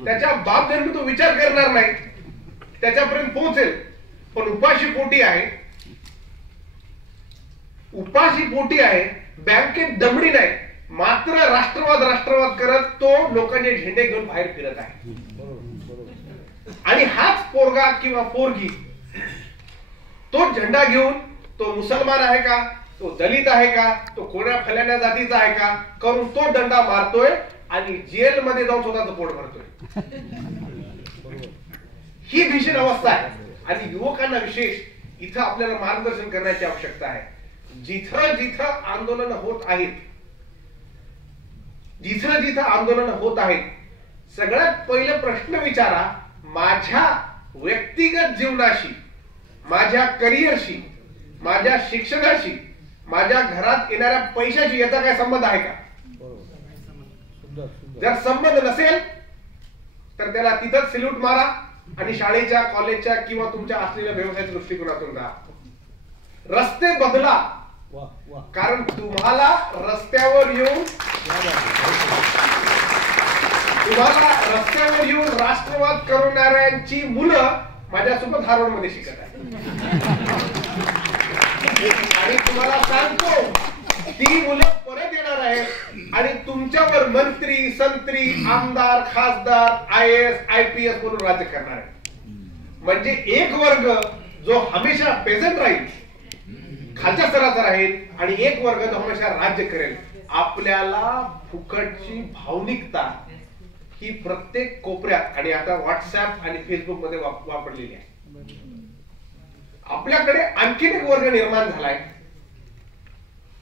त्याच्या बाप जन्मी तो विचार करणार नाही, त्याच्यापर्यंत पोहोचेल. पण उपाशीपोटी आहे, उपाशीपोटी आहे, बँकेत दमडी नाही, मात्र राष्ट्रवाद करत तो लोकांचे झेंडे घेऊन बाहेर फिरत आहे. आणि हाच पोरगा किंवा पोरगी तो झेंडा घेऊन तो मुसलमान आहे का, तो दलित आहे का, तो कोण्या फल्याण्या जातीचा आहे का करून तो दंडा मारतोय आणि जेल मध्ये जाऊन स्वतःचं पोट भरतोय. ही भीषण अवस्था आहे. आणि युवकांना विशेष इथं आपल्याला मार्गदर्शन करण्याची आवश्यकता आहे. जिथं जिथं आंदोलन होत आहेत, जिथं जिथं आंदोलन होत आहेत, सगळ्यात पहिलं प्रश्न विचारा, माझ्या व्यक्तिगत जीवनाशी, माझ्या करिअरशी, माझ्या शिक्षणाशी, माझ्या घरात येणाऱ्या पैशाशी याचा काय संबंध आहे का? जर संबंध नसेल तर त्याला तिथंच सॅल्यूट मारा आणि शाळेच्या, कॉलेजच्या किंवा तुमच्या असलेल्या व्यवसायाच्या दृष्टिकोनातून जा. रस्ते बदला, कारण तुम्हाला रस्त्यावर येऊन राष्ट्रवाद करणाऱ्यांची मुलं माझ्यासोबत हार्वर्ड मध्ये शिकत आहेत. आणि तुम्हाला सांगतो ती मुलं परत येणार आहेत आणि तुमच्यावर मंत्री, संत्री, आमदार, खासदार, IAS, IPS म्हणून राज्य करणार आहे. म्हणजे एक वर्ग जो हमेशा पेझंट राहील, खालच्या स्तराचा राहील, आणि एक वर्ग जो हमेशा राज्य करेल. आपल्याला फुकटची भावनिकता ही प्रत्येक कोपऱ्यात आणि आता व्हॉट्सअप आणि फेसबुक मध्ये वापरलेली आहे. आपल्याकडे आणखीन एक वर्ग निर्माण झालाय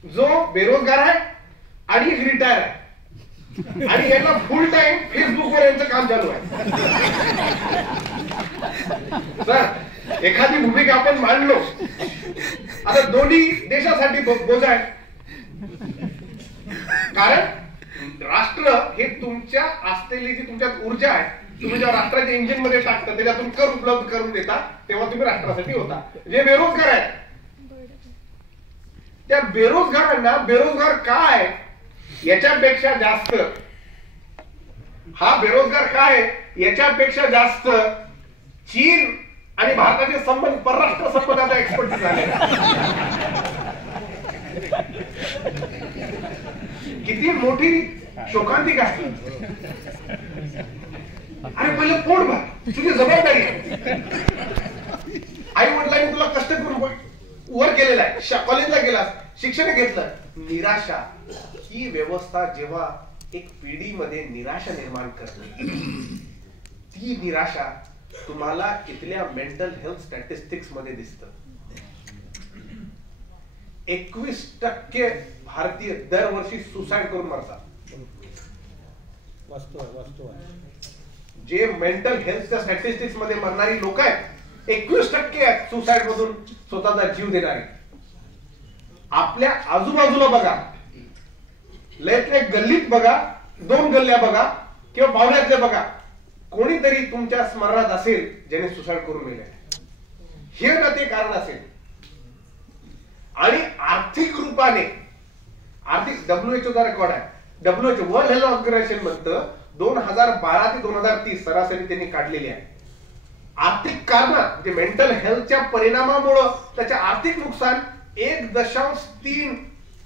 जो बेरोजगार आहे आणि रिटायर आहे आणि यांना फुल टाइम फेसबुकवर यांचं काम चालू आहे. सर एखादी भूमिका आपण मांडलो, आता दोन्ही देशासाठी बोजा आहे. कारण राष्ट्र हे तुमच्या असलेली जी तुमच्यात ऊर्जा आहे, तुम्ही जेव्हा राष्ट्राच्या इंजिन मध्ये टाकता त्याच्यातून कर उपलब्ध करून देता तेव्हा तुम्ही राष्ट्रासाठी होता. जे बेरोजगार आहेत त्या बेरोजगारांना बेरोजगार काय याच्यापेक्षा जास्त, हा बेरोजगार काय याच्यापेक्षा जास्त चीन आणि भारताचे संबंध, परराष्ट्र संबंधाचा एक्सपर्ट झाले. किती मोठी शोकांतिका आहे. अरे पहिलं पोट भर, तुझी जबाबदारी आहे. आई वडिलांनी तुला कष्ट करून वर केलेला आहे, कॉलेजला गेलास, शिक्षण घेतलं. निराशा ही व्यवस्था जेव्हा एक पिढीमध्ये निराशा निर्माण करते, ती निराशा तुम्हाला इथल्या मेंटल हेल्थ स्टॅटिस्टिक्स मध्ये दिसतं. 21% भारतीय दरवर्षी सुसाईड करून मरतात. जे मेंटल हेल्थच्या स्टॅटिस्टिक्स मध्ये मरणारी लोक आहेत 21% आहेत सुसाईड मधून स्वतःचा जीव देणारे. आपल्या आजूबाजूला बघा, लयतल्या गल्लीत बघा, 2 गल्ल्या बघा किंवा पाहुण्यातल्या बघा, कोणीतरी तुमच्या स्मरणात असेल ज्याने सुसाईड करून मेले. हे ना ते कारण असेल. आणि आर्थिक रूपाने, आर्थिक WHO चा रेकॉर्ड आहे, WHO वर्ल्ड हेल्थ ऑर्गनायझेशन म्हणतं 2012 ते 2030 सरासरी त्यांनी काढलेली आहे. आर्थिक कारण म्हणजे मेंटल हेल्थच्या परिणामामुळे त्याचे आर्थिक नुकसान 1.3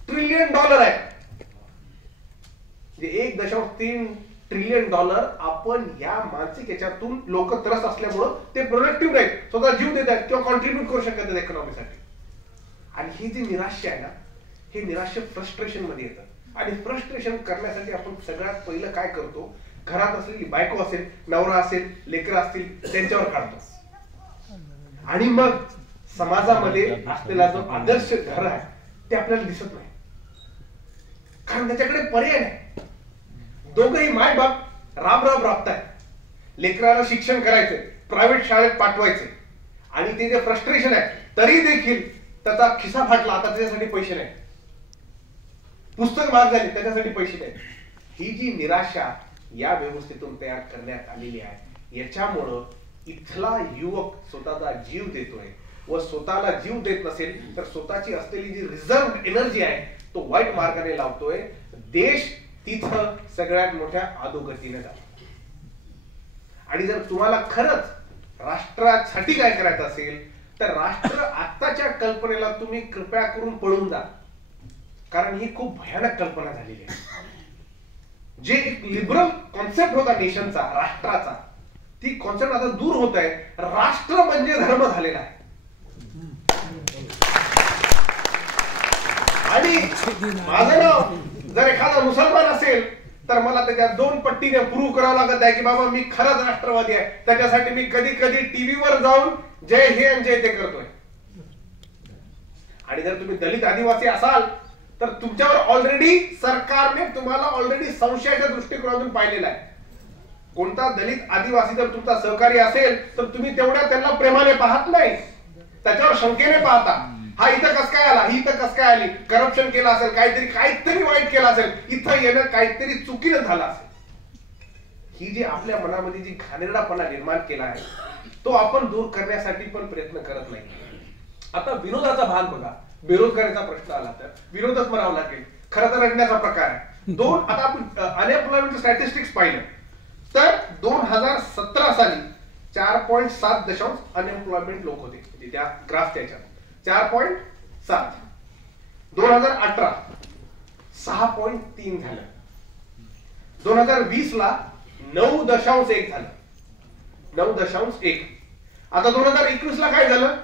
ट्रिलियन डॉलर आहे. 1.3 ट्रिलियन डॉलर आपण या मानसिक याच्यातून लोक त्रस्त असल्यामुळं ते प्रोडक्टिव्ह नाहीत, स्वतः जीव देत आहेत किंवा कॉन्ट्रीब्युट करू शकत आहेत इकॉनॉमीसाठी. आणि ही जी निराशा आहे ना, हे निराशा फ्रस्ट्रेशन मध्ये येतं. आणि फ्रस्ट्रेशन करण्यासाठी आपण सगळ्यात पहिलं काय करतो, घरात असलेली बायको असेल, नवरा असेल, लेकरं असतील त्यांच्यावर काढतो. आणि मग समाजामध्ये असलेला जो आदर्श घर आहे ते आपल्याला दिसत नाही, कारण त्याच्याकडे पर्याय नाही. दोघंही माय बाप राब राबतायत, लेकराला शिक्षण करायचंय, प्रायव्हेट शाळेत पाठवायचे, आणि ते जे फ्रस्ट्रेशन आहे तरी देखील त्याचा खिसा फाटला, आता त्याच्यासाठी पैसे नाही, पुस्तक महाग झाले त्याच्यासाठी पैसे नाही. ही जी निराशा या व्यवस्थेतून तयार करण्यात आलेली आहे, याच्यामुळं इथला युवक स्वतःचा जीव देतोय, व स्वतःला जीव देत नसेल तर स्वतःची असलेली जी रिझर्व एनर्जी आहे तो वाईट मार्गाने लावतोय. देश तिथं सगळ्यात मोठ्या अधोगतीने जातो. आणि जर तुम्हाला खरंच राष्ट्रासाठी काय करायचं असेल तर राष्ट्र आत्ताच्या कल्पनेला तुम्ही कृपया करून पळून जा, कारण ही खूप भयानक कल्पना झालेली आहे. जे एक लिबरल कॉन्सेप्ट होता नेशनचा, राष्ट्राचा, ती कॉन्सेप्ट आता दूर होत आहे. राष्ट्र म्हणजे धर्म झालेला आहे. आणि माझं नाव जर एखादा मुसलमान असेल तर मला त्याच्या 2 पट्टीने प्रूव्ह करावं लागत आहे की बाबा मी खरंच राष्ट्रवादी आहे. त्याच्यासाठी मी कधी कधी टीव्हीवर जाऊन जय हे आणि जय ते करतोय. आणि जर तुम्ही दलित आदिवासी असाल तर तुमच्यावर ऑलरेडी सरकारने तुम्हाला ऑलरेडी संशयाच्या दृष्टिकोनातून पाहिलेला आहे. कोणता दलित आदिवासी जर तुमचा सहकारी असेल तर तुम्ही तेवढ्या त्यांना प्रेमाने पाहत नाही, त्याच्यावर शंकेने पाहता. हा इथं कस काय आला, ही इथं कस काय आली, करप्शन केलं असेल, काहीतरी वाईट केलं असेल, इथं येणं काहीतरी चुकीनं झालं असेल. ही जी आपल्या मनामध्ये जी घाणेरडापणा निर्माण केला आहे तो आपण दूर करण्यासाठी पण प्रयत्न करत नाही. आता विरोधाचा भाग बघा, बेरोजगारीचा प्रश्न आला तर विरोधच म्हणावं लागेल, खरं तर रडण्याचा प्रकार आहे. आता आपण अनएम्प्लॉयमेंट स्टॅटिस्टिक्स पाहिलं तर 2017 साली 4.7 अनएम्प्लॉयमेंट लोक होते, म्हणजे त्या ग्राफ त्याच्यात 4.7. 2018 6.3 झालं. 2020 ला 9.1 झालं, 9.1. आता 2021 ला काय झालं,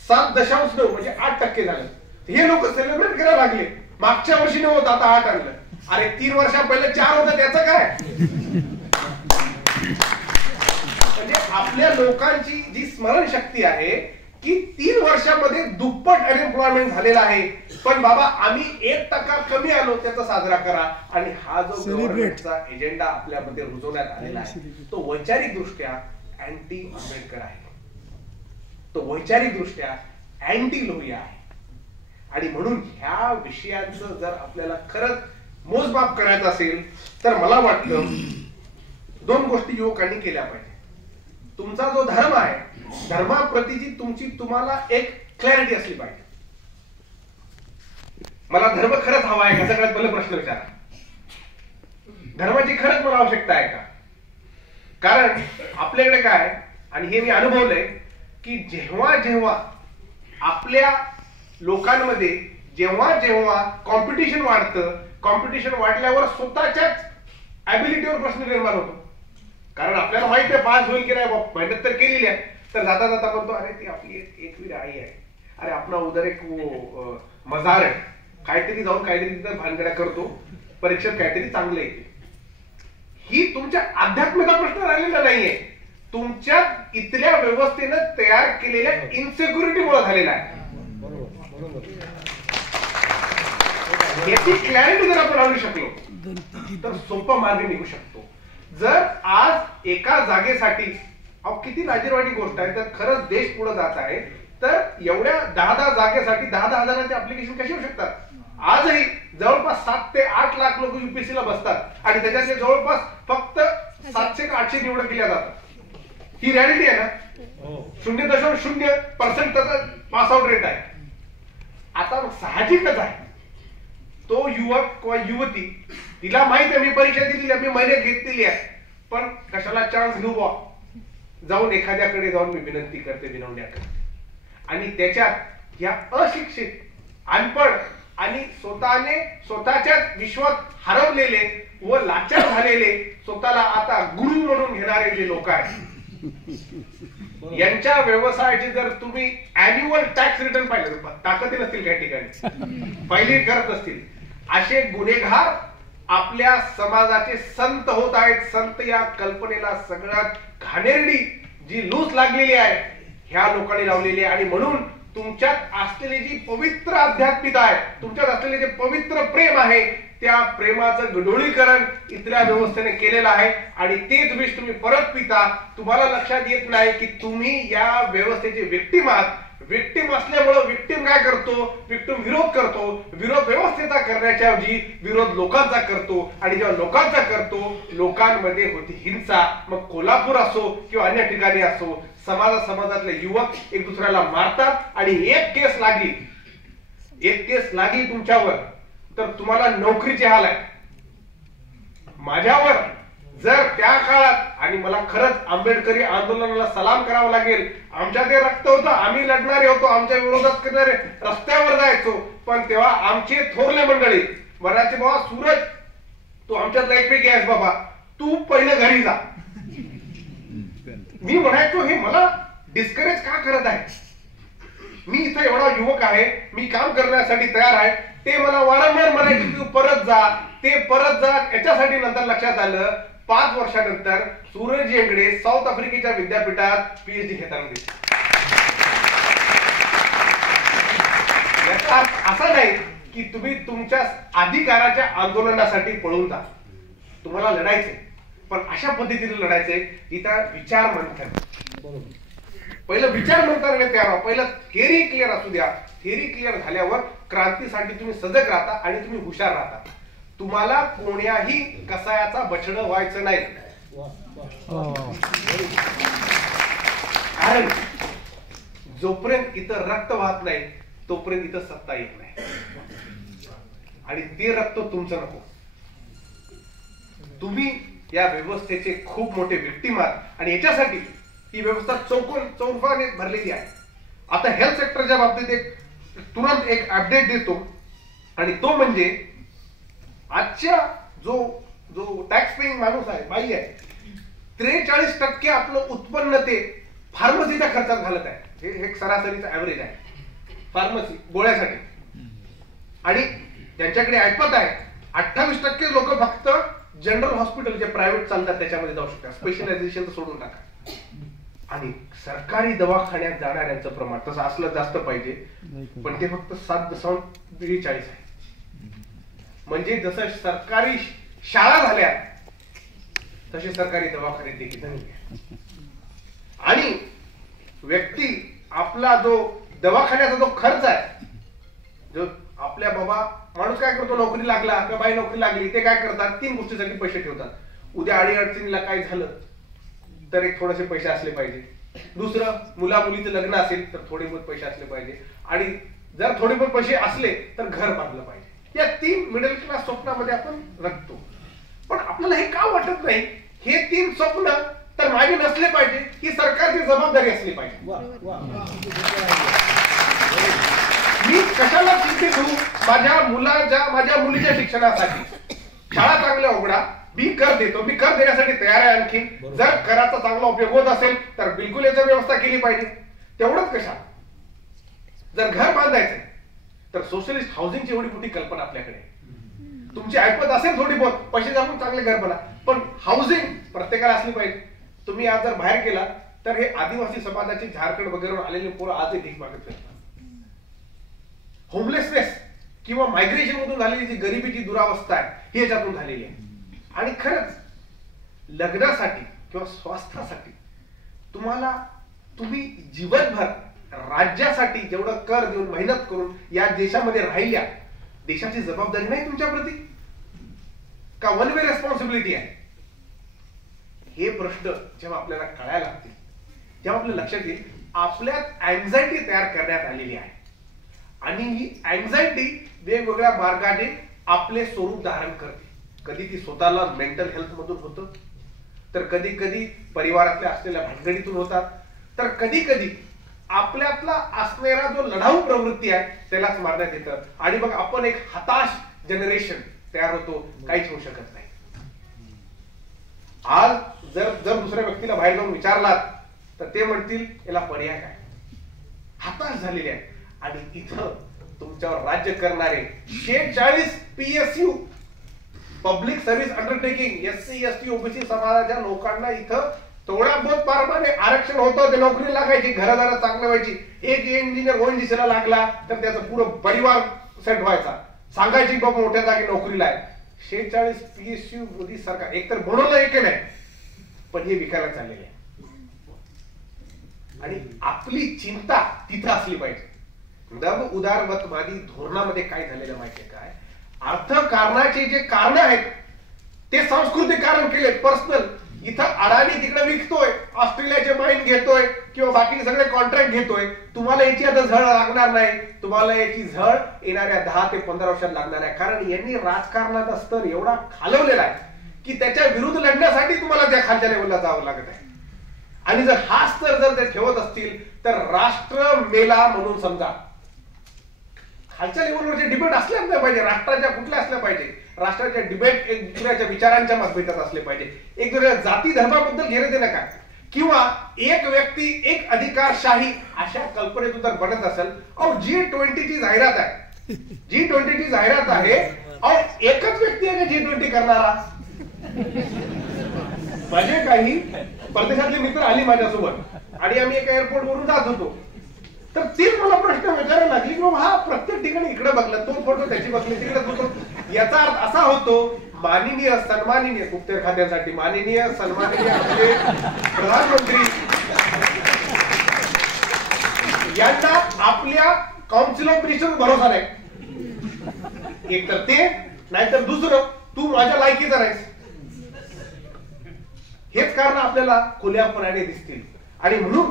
7.9 म्हणजे 8% झालं. हे लोक सेलिब्रेट करायला लागले, मागच्या वर्षी नव्हतं आता 8 आणलं. अरे 3 वर्षा पहिले 4 होतं, त्याचं काय. म्हणजे आपल्या लोकांची जी स्मरणशक्ती आहे की 3 वर्षामध्ये दुप्पट अनएम्प्लॉयमेंट झालेला आहे, पण बाबा आम्ही 1% कमी आलो त्याचा साजरा करा. आणि हा जो गव्हर्नमेंटचा एजेंडा आपल्यामध्ये रुजवण्यात आलेला आहे तो वैचारिक दृष्ट्या अँटी आंबेडकर आहे, तो वैचारिक दृष्ट्या अँटी लोहिया आहे. आणि म्हणून ह्या विषयांचं जर आपल्याला खरंच मोजमाप करायचं असेल तर मला वाटतं 2 गोष्टी युवकांनी केल्या पाहिजे. तुमचा जो धर्म आहे, धर्माप्रतीची तुम्हाला एक क्लॅरिटी असली पाहिजे. मला धर्म खरंच हवा आहे का, सगळ्यात पहिला प्रश्न विचारा. धर्माची खरंच मला आवश्यकता आहे का. कारण आपल्याकडे काय, आणि हे मी अनुभवलंय की जेव्हा जेव्हा आपल्या लोकांमध्ये जेव्हा जेव्हा कॉम्पिटिशन वाढतं, कॉम्पिटिशन वाढल्यावर स्वतःच्याच ॲबिलिटीवर प्रश्न निर्माण होतो. कारण आपल्याला माहिती आहे पास होईल की नाही, मेहनत तर केलेली आहे, तर जाता जाता म्हणतो अरे ती आपली एकवीर आई आहे, अरे आपला उदर एक मजार आहे, काहीतरी जाऊन काहीतरी तिथं भानगड्या करतो, परीक्षेत काहीतरी चांगलं येते. ही तुमच्या अध्यात्माचा प्रश्न राहिलेला नाहीये, तुमच्या इथल्या व्यवस्थेनं तयार केलेल्या इन्सिक्युरिटीमुळे झालेला आहे. याची क्लॅरिटी जर आपण आणू शकलो तर सोपा मार्ग निघू शकतो. जर आज एका जागेसाठी किती लाजिरवाणी गोष्ट आहे, तर खरंच देश पुढे जात आहे, तर एवढ्या 10 जागेसाठी 10 हजारांचे ऍप्लिकेशन कसे होऊ शकतात. आजही जवळपास 7 ते 8 लाख लोक युपीएससी ला बसतात आणि त्याच्यातले जवळपास फक्त 700 ते 800 निवड केल्या जातात. ही रियालिटी आहे ना. 0.0% त्याचा पास आउट रेट आहे. आता साहजिकच आहे तो युवक किंवा युवती, तिला माहित आहे मी परीक्षा दिलेली आहे, मी मेहनत घेतलेली आहे, पण कशाला चान्स घेऊ बा, जाऊन एखाद्याकडे जाऊन मी विनंती करते, विनवण्या करते, आणि त्याच्यात या अशिक्षित, अनपढ आणि स्वतःच्याच विश्वात हरवलेले व लाचार झालेले, स्वतःला आता गुरु म्हणून घेणारे जे लोक आहेत, यांच्या व्यवसायाची जर तुम्ही अॅन्युअल टॅक्स रिटर्न पाहिले, ताकदी नसतील काही ठिकाणी फायली करत असतील, असे गुन्हेगार आपल्या समाजाचे संत होत आहेत. संत या कल्पनेला सगळ्यात घाणेरडी जी लूस लागलेली आहे ह्या लोकांनी लावलेली आहे. आणि म्हणून तुमच्यात असलेली जी पवित्र आध्यात्मिकता आहे, तुमच्यात असलेले जे पवित्र प्रेम आहे, त्या प्रेमाचं गढोळीकरण इथल्या व्यवस्थेने केलेलं आहे. आणि तेच विष तुम्ही परत पिता. तुम्हाला लक्षात येत नाही की तुम्ही या व्यवस्थेचे विक्टिम आहात. विक्टिम असल्यामुळे विक्टिम काय करतो, विक्टिम विरोध करतो. विरोध व्यवस्थेचा करण्याच्या ऐवजी विरोध लोकांचा करतो. आणि जेव्हा लोकांचा करतो, लोकांमध्ये होती हिंसा. मग कोल्हापूर असो किंवा अन्य ठिकाणी असो, समाजातले युवक एक दुसऱ्याला मारतात. आणि एक केस लागली तुमच्यावर तर तुम्हाला नोकरीचे हाल आहे. माझ्यावर जर त्या काळात, आणि मला खरंच आंबेडकरी आंदोलनाला सलाम करावा लागेल, आमच्या ते रक्त होतं, आम्ही लढणारे होतो, आमच्या विरोधात करणारे रस्त्यावर जायचो, पण तेव्हा आमचे थोरले मंडळी म्हणायचे, बाबा सूरज तू आमच्यातला एकपैकी आहेस बाबा, तू पहिलं घरी जा. मी म्हणायचो हे मला डिस्करेज का करत आहे, मी इथं एवढा युवक आहे, मी काम करण्यासाठी तयार आहे. ते मला वारंवार म्हणायचे तू परत जा, ते परत जा. याच्यासाठी नंतर लक्षात आलं, 5 वर्षानंतर सूरज येंगडे साऊथ आफ्रिकेच्या विद्यापीठात पीएचडी घेताना दिसले. याचा अर्थ असा नाही की तुम्ही तुमच्या अधिकाराच्या आंदोलनासाठी पळून जा. तुम्हाला लढायचे, पण अशा पद्धतीने लढायचे इथं विचार मंथन. पहिलं विचार मंथन तयार, पहिलं थेअरी क्लिअर असू द्या. थेअरी क्लिअर झाल्यावर क्रांतीसाठी तुम्ही सजग राहता आणि तुम्ही हुशार राहता. तुम्हाला कोण्याही कसायाचा बछडं व्हायचं नाही. कारण जोपर्यंत इथं रक्त वाहत नाही तोपर्यंत इथं सत्ता येत नाही. आणि ते रक्त तुमचं नको. तुम्ही या व्यवस्थेचे खूप मोठे विक्टिम आहात. आणि याच्यासाठी ही व्यवस्था चौफाने भरलेली आहे. आता हेल्थ सेक्टरच्या बाबतीत तुरंत एक अपडेट देतो, आणि तो म्हणजे आजच्या जो टॅक्स पेइंग माणूस आहे, बाई आहे, 43% आपलं उत्पन्न ते फार्मसीच्या खर्चात घालत आहे. हे एक सरासरीचा ऍव्हरेज आहे फार्मसी गोळ्यासाठी. आणि त्यांच्याकडे ऐपत आहे 28% लोक फक्त जनरल हॉस्पिटल जे प्रायव्हेट चालतात त्याच्यामध्ये जाऊ शकतात. स्पेशलायझेशन सोडून टाका. आणि सरकारी दवाखान्यात जाणाऱ्यांचं प्रमाण तसं असलं जास्त पाहिजे, पण ते फक्त 7.42 आहे. म्हणजे जसं सरकारी शाळा झाल्या तसे सरकारी दवाखाने देखील झाले. आणि व्यक्ती आपला जो दवाखान्याचा जो खर्च आहे, जो आपल्या बाबा माणूस काय करतो, नोकरी लागला किंवा बाई नोकरी लागली, ते काय करतात, 3 गोष्टीसाठी पैसे ठेवतात. उद्या अडीअडचणीला काय झालं तर एक थोडेसे पैसे असले पाहिजे. दुसरं, मुला मुलीचं लग्न असेल तर थोडे बहुत पैसे असले पाहिजे. आणि जर थोडे बहुत पैसे असले तर घर बांधलं पाहिजे. या 3 मिडल क्लास स्वप्नामध्ये आपण रंगतो. पण आपल्याला हे का वाटत नाही, हे 3 स्वप्न तर माझे नसले पाहिजे, ही सरकारची जबाबदारी असली पाहिजे. मी कशाला चिंतित होऊ माझ्या मुलीच्या शिक्षणासाठी. शाळा चांगल्या उघडा, मी कर देतो, मी कर देण्यासाठी तयार आहे. आणखी जर कराचा चांगला उपयोग होत असेल तर बिलकुल याची व्यवस्था केली पाहिजे. तेवढंच कशा, जर घर बांधायचंय तर सोशलिस्ट हाऊसिंगची एवढी मोठी कल्पना आपल्याकडे. तुमची ऐपत असेल थोडी बहुत, पैसे जाऊन चांगले घर बना, पण हाऊसिंग प्रत्येकाला असली पाहिजे. तुम्ही आज जर बाहेर गेला तर हे आदिवासी समाजाचे झारखंड वगैरे आलेले पोरं आजही भीक मागत फिरतात. होमलेसनेस किंवा मायग्रेशन मधून झालेली जी गरिबीची दुरावस्था आहे ही याच्यातून झालेली आहे. आणि खरंच लग्नासाठी किंवा स्वास्थ्यासाठी तुम्ही जीवनभर राज्यासाठी जेवढं कर देऊन मेहनत करून या देशामध्ये राहिल्या, देशाची जबाबदारी नाही तुमच्याप्रती का वन वे रेस्पॉन्सिबिलिटी आहे? हे प्रश्न जेव्हा आपल्याला कळायला लागतील, जेव्हा आपल्या लक्षात येईल आपल्यात अँझायटी तयार करण्यात आलेली आहे. आणि ही अँझायटी वेगवेगळ्या मार्गाने आपले स्वरूप धारण करते. कधी ती स्वतःला मेंटल हेल्थ मधून होतं, तर कधी कधी परिवारातल्या असलेल्या भानगडीतून होतात, तर कधी कधी आपल्यातला असणारा जो लढाऊ प्रवृत्ती आहे त्यालाच मारण्यात येतं आणि मग आपण एक हताश जनरेशन तयार होतो, काहीच होऊ शकत नाही. आज जर दुसऱ्या व्यक्तीला बाहेर जाऊन विचारलात तर ते म्हणतील याला पर्याय काय, हताश झालेले आहे. आणि इथं तुमच्यावर राज्य करणारे 46 PSU public service undertaking SC ST OBC समाजाच्या लोकांना इथं थोडा बहुत प्रमाणे आरक्षण होतं, ते नोकरी लागायची, घरदार चांगलं व्हायची. एक इंजिनियर ONGC ला लागला तर त्याचा पुरं परिवार सेट व्हायचा, सांगायची बाबा मोठ्या जागी नोकरीला आहे. 46 PSU मोदी सरकार एकतर बनवलं एक नाही, पण हे विकायला चाललेले आहे. आणि आपली चिंता तिथं असली पाहिजे. नव उदारवतवादी धोरणामध्ये काय झालेलं माहितीये काय, अर्थकारणाचे जे कारण आहेत ते सांस्कृतिक कारण केले, पर्सनल. इथं अडाणी तिकडे विकतोय, ऑस्ट्रेलियाचे माईन घेतोय किंवा बाकी सगळे कॉन्ट्रॅक्ट घेतोय. तुम्हाला याची आता झळ लागणार नाही, तुम्हाला याची झळ येणाऱ्या 10 ते 15 वर्षात लागणार आहे. कारण यांनी राजकारणाचा स्तर एवढा खालवलेला आहे की त्याच्या विरुद्ध लढण्यासाठी तुम्हाला त्या खालच्या लेवलला जावं लागत आहे. आणि जर हा स्तर जर ते ठेवत असतील तर राष्ट्र मेला म्हणून समजा. खालच्या लेवलवरचे डिबेट असल्याच नाही पाहिजे, राष्ट्राच्या कुठल्या असल्या पाहिजे, राष्ट्राच्या डिबेट एक दुसऱ्याच्या विचारांच्या मतभेदात असले पाहिजे. एक दुसऱ्या जाती धर्माबद्दल घेणं देणं काय, किंवा एक व्यक्ती एक अधिकारशाही अशा कल्पनेतून जर बनत असेल. अहो G20 ची जाहिरात आहे, G20 ची जाहिरात आहे. अहो एकच व्यक्ती आहे का G20 करणारा? माझे काही परदेशातले मित्र आली माझ्यासोबत आणि आम्ही एका एअरपोर्ट वरून जात होतो, तर तीच मला प्रश्न विचारायला लागली की हा प्रत्येक ठिकाणी इकडे बघलं, तो फोटो त्याची बघली, तिकडे फोटो. याचा अर्थ असा होतो, माननीय सन्माननीय गुप्तहेर खात्यासाठी माननीय सन्माननीय आपले प्रधानमंत्री यांना आपल्या काउन्सिल ऑफ मिनिस्टर भरोसा नाही. एक तर ते, नाहीतर दुसरं तू माझ्या लायकीचा नाहीस. हेच कारण आपल्याला खुल्यापणाने दिसतील. आणि म्हणून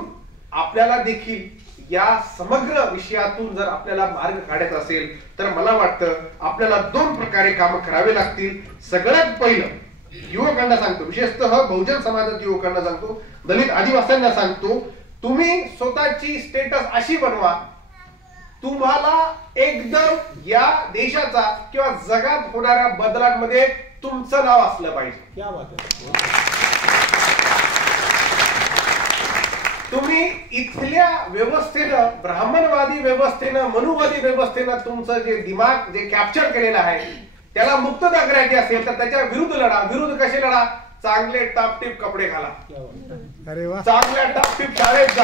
आपल्याला देखील या समग्र विषयातून जर आपल्याला मार्ग काढायचा असेल तर मला वाटतं आपल्याला 2 प्रकारे काम करावे लागतील. सगळ्यात पहिलं युवकांना सांगतो, विशेषतः बहुजन समाजातील युवकांना सांगतो, दलित आदिवासींना सांगतो, तुम्ही स्वतःची स्टेटस अशी बनवा, तुम्हाला एकदम या देशाचा किंवा जगात होणाऱ्या बदलांमध्ये तुमचं नाव असलं पाहिजे. क्या बात आहे. तुम्ही इथल्या व्यवस्थेनं, ब्राह्मणवादी व्यवस्थेनं, मनुवादी व्यवस्थेनं तुमचं जे दिमाग जे कॅप्चर केलेलं आहे त्याला मुक्तता करायची असेल तर त्याच्या विरुद्ध लढा. विरुद्ध कसे लढा? चांगले टापटीप कपडे घाला, अरे वा, चांगल्या टापटीप शाळेत जा,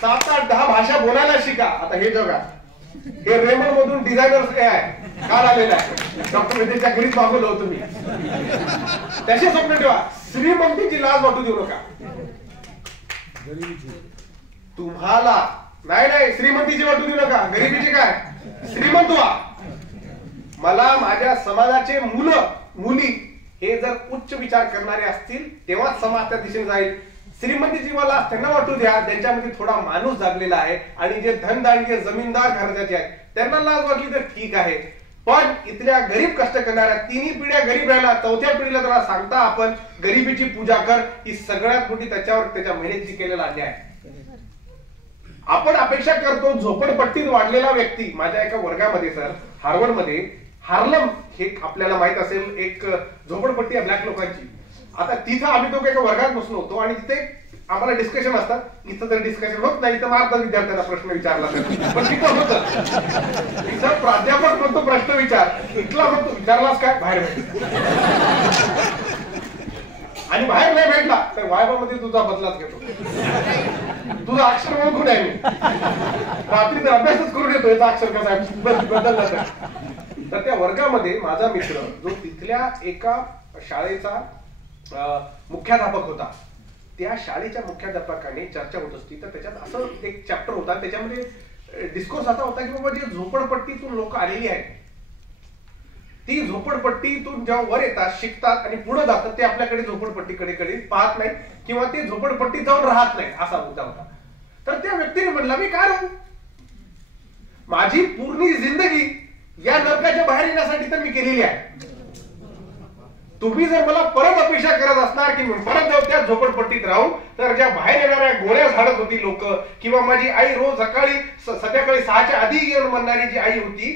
7-8-10 भाषा बोलायला शिका. आता हे जगा हे रेमंड मधून डिझायनर्स आहे काल आलेला आहे, डॉक्टर विद्याच्या घरीच मागवलं होतं मी. त्याचे स्वप्न ठेवा, श्रीमंतीची लाज वाटू देऊ नका. तुम्हाला नाही श्रीमंतीची वाटू देऊ नका, गरिबीची काय, श्रीमंत व्हा. मला माझ्या समाजाचे मुलं मुली हे जर उच्च विचार करणारे असतील तेव्हाच समाज त्या दिशेने जाईल. श्रीमंतीची मला त्यांना वाटू द्या त्यांच्यामध्ये थोडा माणूस जागलेला आहे आणि जे धनदांडगे जमीनदार घराण्याचे आहेत त्यांना लाज वाटली तर ठीक आहे. पण इथल्या गरीब कष्ट करणाऱ्या 3 पिढ्या गरीब राहिला, 4थ्या पिढीला त्याला सांगता आपण गरिबीची पूजा कर, ही सगळ्यात मोठी त्याच्यावर त्याच्या मेहनतीची केलेला अन्याय. आपण अपेक्षा करतो झोपडपट्टीत वाढलेला व्यक्ती. माझ्या एका वर्गामध्ये सर हार्वर्ड मध्ये हार्लम हे आपल्याला माहित असेल एक झोपडपट्टी आहे ब्लॅक लोकांची. आता तिथं आम्ही तो एका वर्गात बसलो होतो आणि तिथे आम्हाला डिस्कशन असतात. इथं तर डिस्कशन होत नाही, तर मारतात विद्यार्थ्यांना प्रश्न विचारला पण तिथं होतं. तिथं प्राध्यापक म्हणतो प्रश्न विचार, इथला म्हणतो विचारलास काय, बाहेर भेट. आणि बाहेर नाही भेटला तर वायबामध्ये तुझा बदलाच घेतो, तुझं अक्षर ओळखून आहे मी, रात्री तर अभ्यासच करून येतो याचा अक्षर कसा बदलला. तर त्या वर्गामध्ये माझा मित्र जो तिथल्या एका शाळेचा मुख्याध्यापक होता, त्या शाळेच्या मुख्याध्यापकाने चर्चा होत असती तर त्याच्यात असं एक चॅप्टर होता, त्याच्यामध्ये डिस्कोर्स असा होता की बाबा जे झोपडपट्टीतून लोक आलेली आहेत ती झोपडपट्टीतून जेव्हा वर येतात, शिकतात आणि पुढे जातात ते आपल्याकडे झोपडपट्टीकडे पाहत नाही किंवा ते झोपडपट्टीत जाऊन राहत नाही असा मुद्दा होता. तर त्या व्यक्तीने म्हणला मी काय राहू, माझी पूर्ण जिंदगी या नरकाच्या बाहेर येण्यासाठी तर मी केलेली आहे. तुम्ही जर मला परत अपेक्षा करत असणार की परत जाऊ त्या झोपडपट्टीत राहू, तर ज्या बाहेर येणाऱ्या गोळ्या झाडत होती लोक, किंवा माझी आई रोज सकाळी संध्याकाळी 6च्या आधी येऊन म्हणणारी जी आई होती,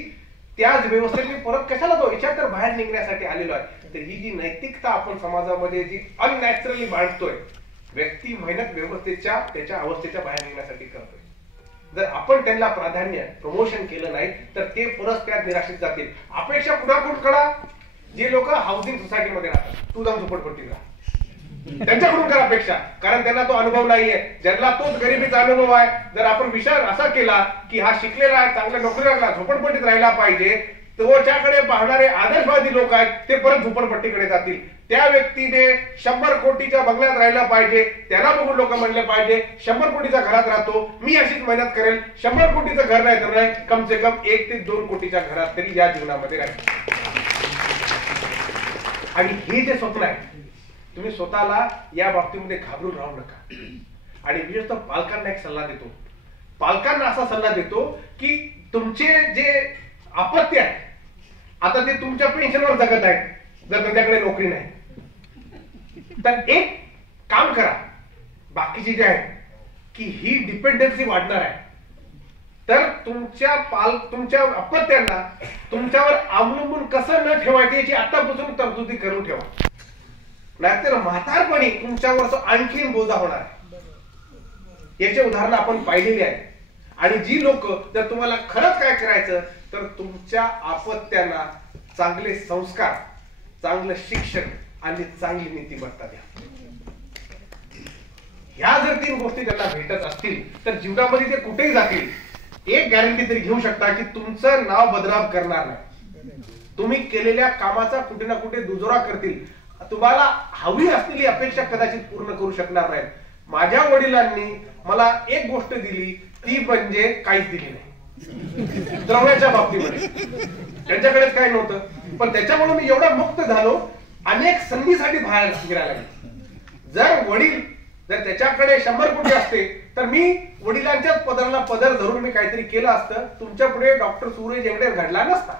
त्याच व्यवस्थेत मी परत कशाला जाऊ, याच्यात तर बाहेर निघण्यासाठी आलेलो आहे. तर ही जी नैतिकता आपण समाजामध्ये जी अननॅचरली बांधतोय, व्यक्ती मेहनत व्यवस्थेच्या त्याच्या अवस्थेच्या बाहेर निघण्यासाठी करतोय. जर आपण त्यांना प्राधान्य प्रमोशन केलं नाही तर ते परत त्यात निराशित जातील. अपेक्षा पुन्हा कोण करा, जे लोक हाऊसिंग सोसायटीमध्ये राहतात, तू जाऊन झोपडपट्टीत राहा, त्यांच्याकडून करा अपेक्षा, कारण त्यांना तो अनुभव नाहीये, ज्यांना तोच गरिबीचा अनुभव आहे. जर आपण विचार असा केला की हा शिकलेला आहे, चांगल्या नोकरी लागला, झोपडपट्टीत राहिला पाहिजे, त्याच्याकडे पाहणारे आदर्शवादी लोक आहेत ते परत झोपडपट्टीकडे जातील. त्या व्यक्तीने 100 कोटीच्या बंगल्यात राहिला पाहिजे, त्याला बघून लोक म्हणले पाहिजे 100 कोटीच्या घरात राहतो, मी अशीच मेहनत करेल, 100 कोटीचं घर नाही तर नाही, कम से कम 1 ते 2 कोटीच्या घरात तरी या जीवनामध्ये राहील. आणि हे जे स्वप्न आहे, तुम्ही स्वतःला या बाबतीमध्ये घाबरून राहू नका. आणि विशेषतः पालकांना एक सल्ला देतो, पालकांना असा सल्ला देतो की तुमचे जे अपत्य आहे, आता ते तुमच्या पेन्शनवर जगत आहेत, जर त्यांच्याकडे नोकरी नाही तर एक काम करा, बाकीचे जे आहे की ही डिपेंडन्सी वाढणार आहे, तर तुमच्या अपत्यांना तुमच्यावर अवलंबून कसं न ठेवायचं याची आतापासून तरतुदी करून ठेवा, नाहीतर म्हातारपणी तुमच्यावर आणखीन बोजा होणार आहे. याचे उदाहरण आपण पाहिलेले आहे. आणि जी लोक, जर तुम्हाला खरंच काय करायचं तर तुमच्या अपत्यांना चांगले संस्कार, चांगलं शिक्षण आणि चांगली नीतिमत्ता द्या. ह्या जर 3 गोष्टी त्यांना भेटत असतील तर जीवनामध्ये ते कुठेही जातील, एक गॅरंटी तरी घेऊ शकता की तुमचं नाव बदनाम करणार नाही, तुम्ही केलेल्या कामाचा कुठे ना कुठे दुजोरा करतील, तुम्हाला हवी असलेली अपेक्षा कदाचित पूर्ण करू शकणार नाहीत. माझ्या वडिलांनी मला एक गोष्ट दिली, ती म्हणजे काहीच दिली नाही द्रव्याच्या बाबतीमध्ये, त्यांच्याकडेच काही नव्हतं, पण त्याच्यामुळे मी एवढा मुक्त झालो, अनेक संधीसाठी बाहेर फिरायला लागलो. जर वडील जर त्याच्याकडे 100 कोटी असते तर मी वडिलांच्याच पदराला पदर धरून मी काहीतरी केलं असतं, तुमच्या पुढे डॉक्टर सूरज हेगडे घडला नसता.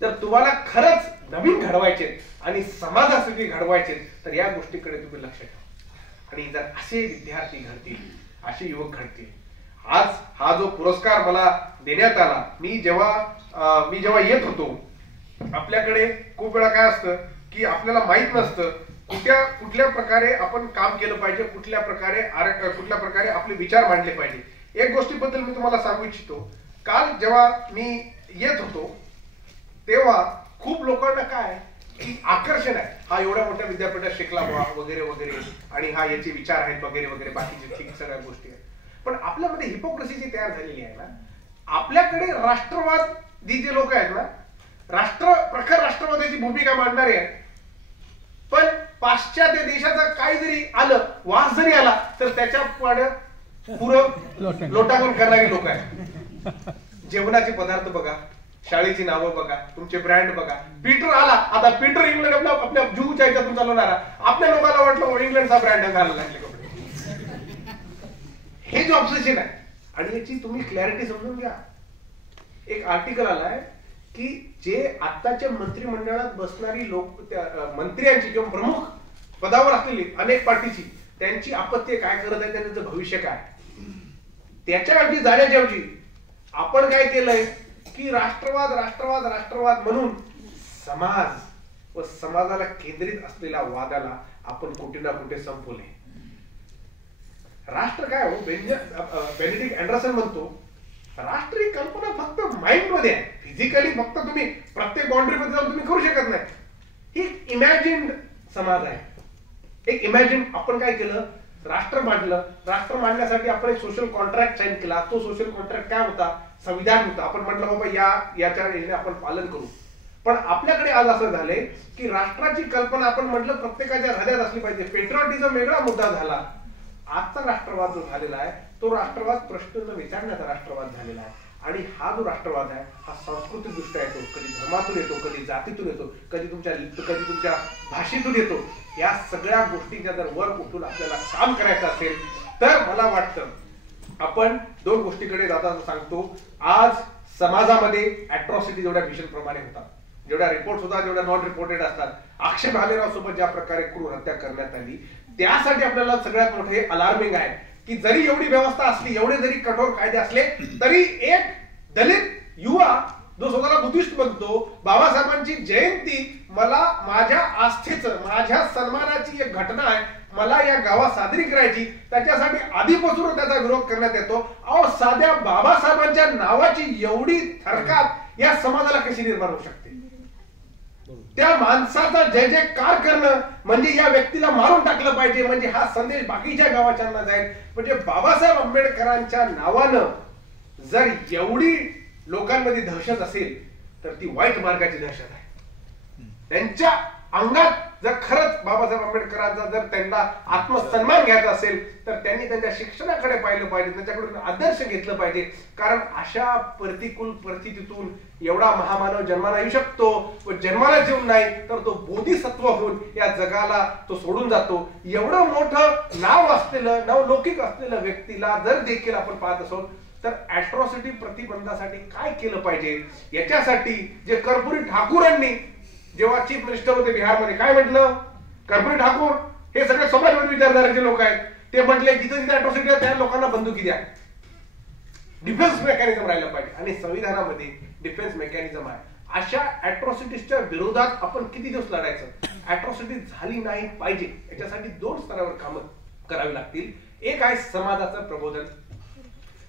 तर तुम्हाला खरंच नवीन घडवायचे आणि समाजासाठी घडवायचे तर या गोष्टीकडे तुम्ही लक्ष ठेवा. आणि जर असे विद्यार्थी घडतील, असे युवक घडतील, आज हा जो पुरस्कार मला देण्यात आला, मी जेव्हा येत होतो, आपल्याकडे खूप वेळा काय असतं की आपल्याला माहित नसतं कुठल्या प्रकारे आपण काम केलं पाहिजे, कुठल्या प्रकारे आपले विचार मांडले पाहिजे. एक गोष्टीबद्दल मी तुम्हाला सांगू इच्छितो. काल जेव्हा मी येत होतो तेव्हा खूप लोकांना काय की आकर्षण आहे, हा एवढ्या मोठ्या विद्यापीठात शिकला वगैरे वगैरे, आणि हा याचे विचार आहेत वगैरे वगैरे, बाकीचे ठीक सगळ्या गोष्टी आहेत. पण आपल्यामध्ये हिपोक्रेसी जी तयार झालेली आहे ना, आपल्याकडे राष्ट्रवादी जे लोक आहेत ना, प्रखर राष्ट्रवादाची भूमिका मांडणारे आहेत, पण पाश्चात्य देशाचा काही जरी आलं, वास जरी आला तर त्याच्या पुरं लोटांगण करणारी लोक आहेत. जेवणाचे पदार्थ बघा, शाळेची नावं बघा, तुमचे ब्रँड बघा. पीटर आला, आता पीटर इंग्लंड आपल्या जूच्या ह्याच्यातून चालवणारा, आपल्या लोकांना वाटलं इंग्लंडचा ब्रँड घालायला लागले कपडे. हे जे ऑब्सेशन आहे, आणि याची तुम्ही क्लॅरिटी समजून घ्या. एक आर्टिकल आलाय की जे आताच्या मंत्रिमंडळात बसणारी लोक, मंत्र्यांची किंवा प्रमुख पदावर असलेली अनेक पार्टीची, त्यांची अपत्य काय करत आहे, त्यांचं भविष्य काय, त्याच्याऐवजी जाण्याच्याऐवजी आपण काय केलंय की राष्ट्रवाद राष्ट्रवाद राष्ट्रवाद म्हणून समाज व समाजाला केंद्रित असलेल्या वादाला आपण कुठे ना कुठे संपवले. राष्ट्र काय हो, बेनेडिक्ट अँडरसन म्हणतो, राष्ट्र ही कल्पना फक्त माइंड मध्ये आहे, फिजिकली फक्त तुम्ही प्रत्येक बाउंड्री मध्ये जाऊन तुम्ही करू शकत नाही. ही इमॅजिन्ड समाज आहे. एक इमॅजिन आपण काय केलं, राष्ट्र मांडलं. राष्ट्र मांडण्यासाठी आपण एक सोशल कॉन्ट्रॅक्ट साईन केला. तो सोशल कॉन्ट्रॅक्ट काय होता, संविधान होता. आपण म्हटलं बाबा याच्या आपण पालन करू. पण आपल्याकडे आज असं झालंय की राष्ट्राची कल्पना आपण म्हटलं प्रत्येकाच्या हृदयात असली पाहिजे. पेट्रियटिझम वेगळा मुद्दा झाला. आजचा राष्ट्रवाद जो झालेला आहे तो राष्ट्रवाद प्रश्न न विचारण्याचा राष्ट्रवाद झालेला आहे. आणि हा जो राष्ट्रवाद आहे हा सांस्कृतिक दृष्ट्या येतो, कधी धर्मातून येतो, कधी जातीतून येतो, कधी तुमच्या भाषेतून येतो. या सगळ्या गोष्टींच्या जर वर उठून आपल्याला काम करायचं असेल तर मला वाटतं आपण 2 गोष्टीकडे जाताना सांगतो. आज समाजामध्ये अॅट्रॉसिटी एवढ्या भीषण प्रमाणे होतात. जेवढ्या रिपोर्ट होतात जेवढ्या नॉन रिपोर्टेड असतात, अक्षय भालेराव सोबत ज्या प्रकारे क्रूर हत्या करण्यात आली, त्यासाठी आपल्याला सगळ्यात मोठे अलार्मिंग आहे की जरी एवढी व्यवस्था असली, एवढे जरी कठोर कायदे असले, तरी एक दलित युवा जो स्वतःला बुद्धिस्ट बनतो, बाबासाहेबांची जयंती मला माझ्या आस्थेचं, माझ्या सन्मानाची एक घटना आहे, मला या गावात साजरी करायची, त्याच्यासाठी आधीपासून त्याचा विरोध करण्यात येतो. अहो, साध्या बाबासाहेबांच्या नावाची एवढी थरकाप या समाजाला कशी निर्माण होऊ शकते? त्या माणसाचा जय जयकार करणं म्हणजे या व्यक्तीला मारून टाकलं पाहिजे, म्हणजे हा संदेश बाकीच्या गावाच्यांना जाईल. म्हणजे बाबासाहेब आंबेडकरांच्या नावानं जर एवढी लोकांमध्ये दहशत असेल तर ती वाईट मार्गाची दहशत आहे. त्यांच्या अंगात जर खरंच बाबासाहेब आंबेडकरांचा जर त्यांना आत्मसन्मान घ्यायचा असेल तर त्यांनी त्यांच्या शिक्षणाकडे पाहिलं पाहिजे, त्यांच्याकडून आदर्श घेतलं पाहिजे. कारण अशा प्रतिकूल परिस्थितीतून एवढा महामानव जन्माला येऊ शकतो व जन्माला येऊन नाही तर तो बोधिसत्व होऊन या जगाला तो सोडून जातो. एवढं मोठं नाव असलेलं, नवलौकिक असलेलं व्यक्तीला जर देखील आपण पाहत असो तर ऍट्रॉसिटी प्रतिबंधासाठी काय केलं पाहिजे, याच्यासाठी जे कर्पूरी ठाकूरांनी जेव्हा चीफ मिनिस्टर होते बिहारमध्ये काय म्हटलं, कर्पूरी ठाकूर हे सगळे समाजवादी विचारधारेचे लोक आहेत, ते म्हटले जिथे जिथे अट्रॉसिटी आहे त्या लोकांना बंदुकी द्या. डिफेन्स मेकॅनिझम राहिलं पाहिजे आणि संविधानामध्ये डिफेन्स मेकॅनिझम आहे. अशा अट्रॉसिटीजच्या विरोधात आपण किती दिवस लढायचं? अट्रॉसिटी झाली नाही पाहिजे याच्यासाठी 2 स्तरावर कामं करावी लागतील. एक आहे समाजाचं प्रबोधन.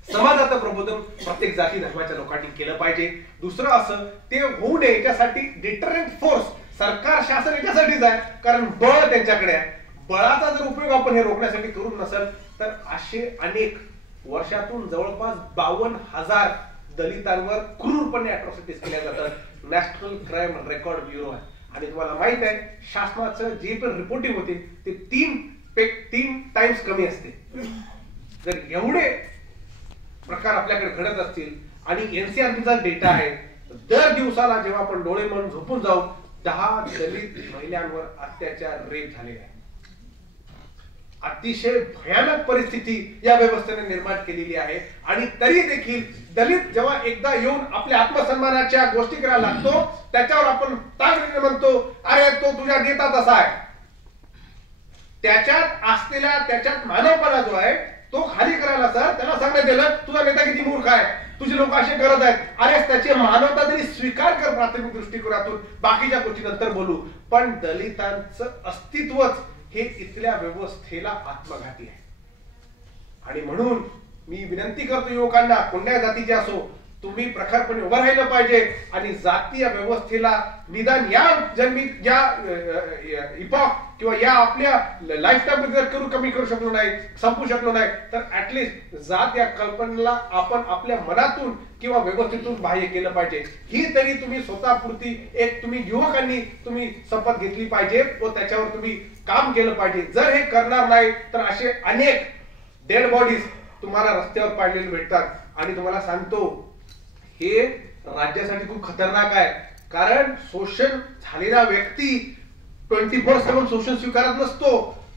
समाजाचं प्रबोधन प्रत्येक जाती धर्माच्या लोकांनी केलं पाहिजे. दुसरं असं ते होऊ नये याच्यासाठी डिटरंट फोर्स, सरकार शासन याच्यासाठीच आहे, कारण बळ त्यांच्याकडे आहे. बळाचा जर उपयोग आपण हे रोखण्यासाठी करू नसेल तर असे अनेक वर्षातून जवळपास 52,000 दलितांवर क्रूरपणे अट्रॉसिटीज केल्या जातात. नॅशनल क्राईम रेकॉर्ड ब्युरो आहे आणि तुम्हाला माहित आहे शासनाचं जे पण रिपोर्टिंग होते ते 3 टाइम्स कमी असते. जर एवढे प्रकार आपल्याकडे घडत असतील आणि एनसीआरबीचा डेटा आहे, दर दिवसाला जेव्हा आपण डोळे म्हणून झोपून जाऊ 10 दलित महिलांवर अत्याचार, रेप झालेले आहे. अतिशय भयानक परिस्थिती या व्यवस्थेने निर्माण केलेली आहे आणि तरी देखील दलित जेव्हा एकदा येऊन आपल्या आत्मसन्मानाच्या गोष्टी करायला लागतो त्याच्यावर आपण ताकदीने म्हणतो अरे तो तुझ्या नेता तसा आहे. त्याच्यात मानवपणा जो आहे तो खाली करायला सर त्याला सांगण्यात आलं तुझा नेता किती मूर्ख आहे, तुझे लोक असे करत आहेत. अरे त्याची मानवता तरी स्वीकार कर प्राथमिक दृष्टिकोनातून, बाकीच्या गोष्टी नंतर बोलू. पण दलितांचं अस्तित्वच हे इथल्या व्यवस्थेला आत्मघाती आहे. आणि म्हणून मी विनंती करतो युवकांना, कोणत्या जातीचे असो, तुम्ही प्रखरपणे उभं राहिलं पाहिजे आणि जातीय व्यवस्थेला निदान या जन्मी या इपॉक किंवा या आपल्या लाईफ टाइम मध्ये जर कमी करू शकलो नाही, संपू शकलो नाही तर ऍटलिस्ट जात या कल्पनेला आपण आपल्या मनातून किंवा व्यवस्थेतून बाह्य केलं पाहिजे. ही तरी तुम्ही स्वतःपुरती एक तुम्ही युवकांनी तुम्ही शपथ घेतली पाहिजे व त्याच्यावर तुम्ही काम केलं पाहिजे. जर हे करणार नाही तर असे अनेक डेड बॉडीज तुम्हाला रस्त्यावर पाडलेले भेटतात. आणि तुम्हाला सांगतो हे राज्यासाठी खूप खतरनाक आहे, कारण शोषण झालेला व्यक्ती 24/7 शोषण स्वीकारत नसतो.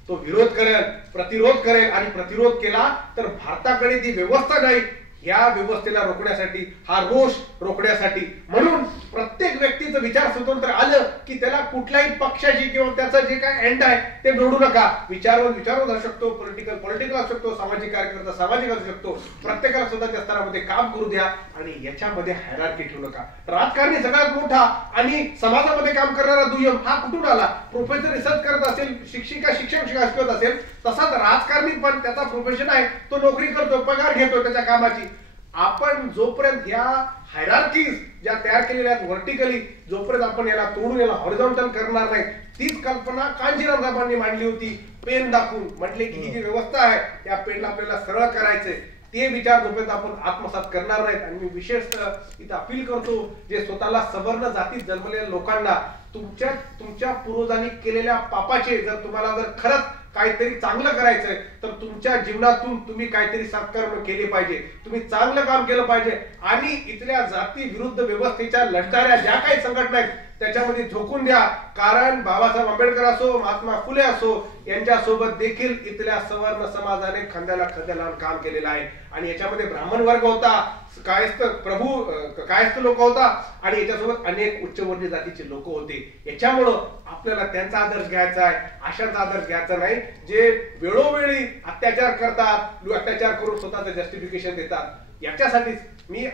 तो विरोध करेल, प्रतिरोध करेल आणि प्रतिरोध केला तर भारताकडे ती व्यवस्था नाही या व्यवस्थेला रोखण्यासाठी, हा रोष रोखण्यासाठी. म्हणून प्रत्येक व्यक्तीचं विचार स्वतंत्र आलं की त्याला कुठल्याही पक्षाशी किंवा त्याचं जे काय एंड आहे ते जोडू नका. विचारवंत असू शकतो, पॉलिटिकल असू शकतो, सामाजिक कार्यकर्ता सामाजिक असू शकतो. प्रत्येकाला स्वतःच्या स्तरामध्ये काम करू द्या आणि याच्यामध्ये हायरार्की ठेवू नका. राजकारणी सगळ्यात मोठा आणि समाजामध्ये काम करणारा दुय्यम हा कुठून आला? प्रोफेसर रिसर्च करत असेल, शिक्षिका शिक्षक शिकवत असेल, तसाच राजकारणी पण त्याचा प्रोफेशन आहे, तो नोकरी करतो, पगार घेतो त्याच्या कामाची. आपण जोपर्यंत या हायरार्कीज ज्या तयार केलेल्या आहेत व्हर्टिकली, जोपर्यंत आपण याला तोडून याला हॉरिझॉन्टल करणार नाही, तीच कल्पना कांचीराम साहेबांनी मांडली होती. पेन दाखवून म्हटले की ही जी व्यवस्था आहे त्या पेनला आपल्याला सरळ करायचंय. ते विचार जोपर्यंत आपण आत्मसात करणार नाहीत. आणि मी विशेषतः इथं अपील करतो जे स्वतःला सवर्ण जातीत जन्मलेल्या लोकांना, तुमच्या पूर्वजांनी केलेल्या पापाचे जर तुम्हाला जर खरंच काहीतरी चांगलं करायचंय तर तुमच्या जीवनातून तुम्ही काहीतरी सत्कर्म केले पाहिजे, तुम्ही चांगलं काम केलं पाहिजे. आणि इथल्या जाती विरुद्ध व्यवस्थेच्या लढणाऱ्या ज्या काही संघटना आहेत त्याच्यामध्ये झोकून द्या, कारण बाबासाहेब आंबेडकर असो, महात्मा फुले असो, यांच्यासोबत देखील इथल्या सवर्ण समाजाने खांद्याला खांदा लावून काम केलेलं आहे. आणि याच्यामध्ये ब्राह्मण वर्ग होता, कायस्थ लोक होता आणि याच्यासोबत अनेक उच्चवर्णीय जातीचे लोक होते. याच्यामुळं आपल्याला त्यांचा आदर्श घ्यायचा आहे, अशांचा आदर्श घ्यायचा नाही जे वेळोवेळी अत्याचार करतात, अत्याचार करून स्वतःचं जस्टिफिकेशन देतात. याच्यासाठीच मी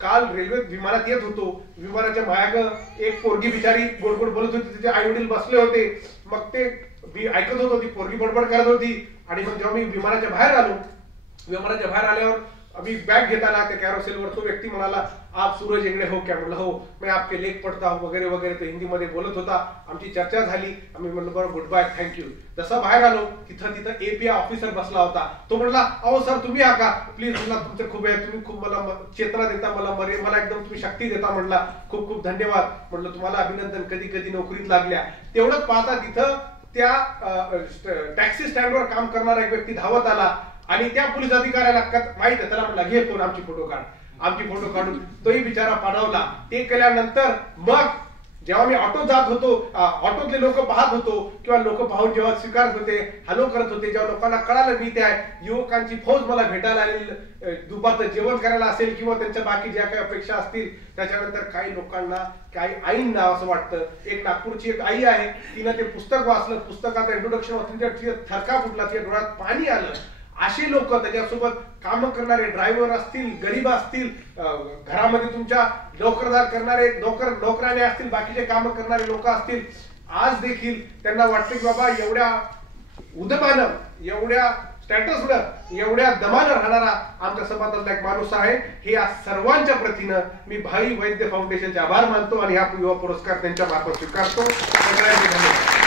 काल रेल्वे विमानात येत होतो, विमानाच्या माग एक पोरगी बिचारी गोड गोड बोलत होती, तिचे आई वडील बसले होते. मग ते ऐकत होतो, ती पोरगी बडबड करत होती. आणि मग जेव्हा मी विमानाच्या बाहेर आलो, विमानाच्या बाहेर आल्यावर अभी बॅग घेताना त्या कॅरोसेलवर तो व्यक्ती म्हणाला, आप सूरज हेगडे हो क्या? म्हणलं हो, मैं आपके लेख पढ़ता हूँ वगैरे वगैरे. तो हिंदीमध्ये बोलत होता. आमची चर्चा झाली. आम्ही म्हणलं बरं, गुड बाय, थँक्यू. जसं बाहेर आलो तिथं एपीआय ऑफिसर बसला होता. तो म्हणला, अहो सर तुम्ही आका प्लीज, मला तुमचं खूप आहे, तुम्ही खूप मला चेतना देता, मला एकदम तुम्ही शक्ती देता. म्हणला खूप खूप धन्यवाद. म्हणलं तुम्हाला अभिनंदन, कधी कधी नोकरीत लागल्या. तेवढंच पाहता तिथं त्या टॅक्सी स्टँडवर काम करणारा एक व्यक्ती धावत आला आणि त्या पोलीस अधिकाऱ्याला माहित आहे, त्याला म्हणला घे फोन, आमची फोटो काढून तोही बिचारा पाठवला. ते केल्यानंतर मग जेव्हा मी ऑटो जात होतो, ऑटोतले लोक पाहत होतो किंवा लोक पाहून जेव्हा स्वीकारत होते, हॅलो करत होते, जेव्हा लोकांना कळालं मी त्या युवकांची फौज मला भेटायला आलेली, दुपारचं जेवण करायला असेल किंवा त्यांच्या बाकी ज्या काही अपेक्षा असतील, त्याच्यानंतर काही लोकांना, काही आईंना असं वाटतं. एक नागपूरची एक आई आहे, तिनं ते पुस्तक वाचलं, पुस्तकात इंट्रोडक्शन वाचलं, तिचा थरका फुटला, तिच्या डोळ्यात पाणी आलं. अशी लोक, त्याच्यासोबत काम करणारे ड्रायव्हर असतील, गरीब असतील, घरामध्ये तुमच्या नोकरदार करणारे नोकराने असतील, बाकीचे काम करणारे लोक असतील, आज देखील त्यांना वाटतं की बाबा एवढ्या उदमानं, एवढ्या स्टॅटसनं, एवढ्या दमानं राहणारा आमच्या समाजातला एक माणूस आहे. हे या सर्वांच्या प्रतीनं मी भाई वैद्य फाउंडेशनचे आभार मानतो आणि हा युवा पुरस्कार त्यांच्या मार्फत स्वीकारतो. सगळ्यांचे धन्यवाद.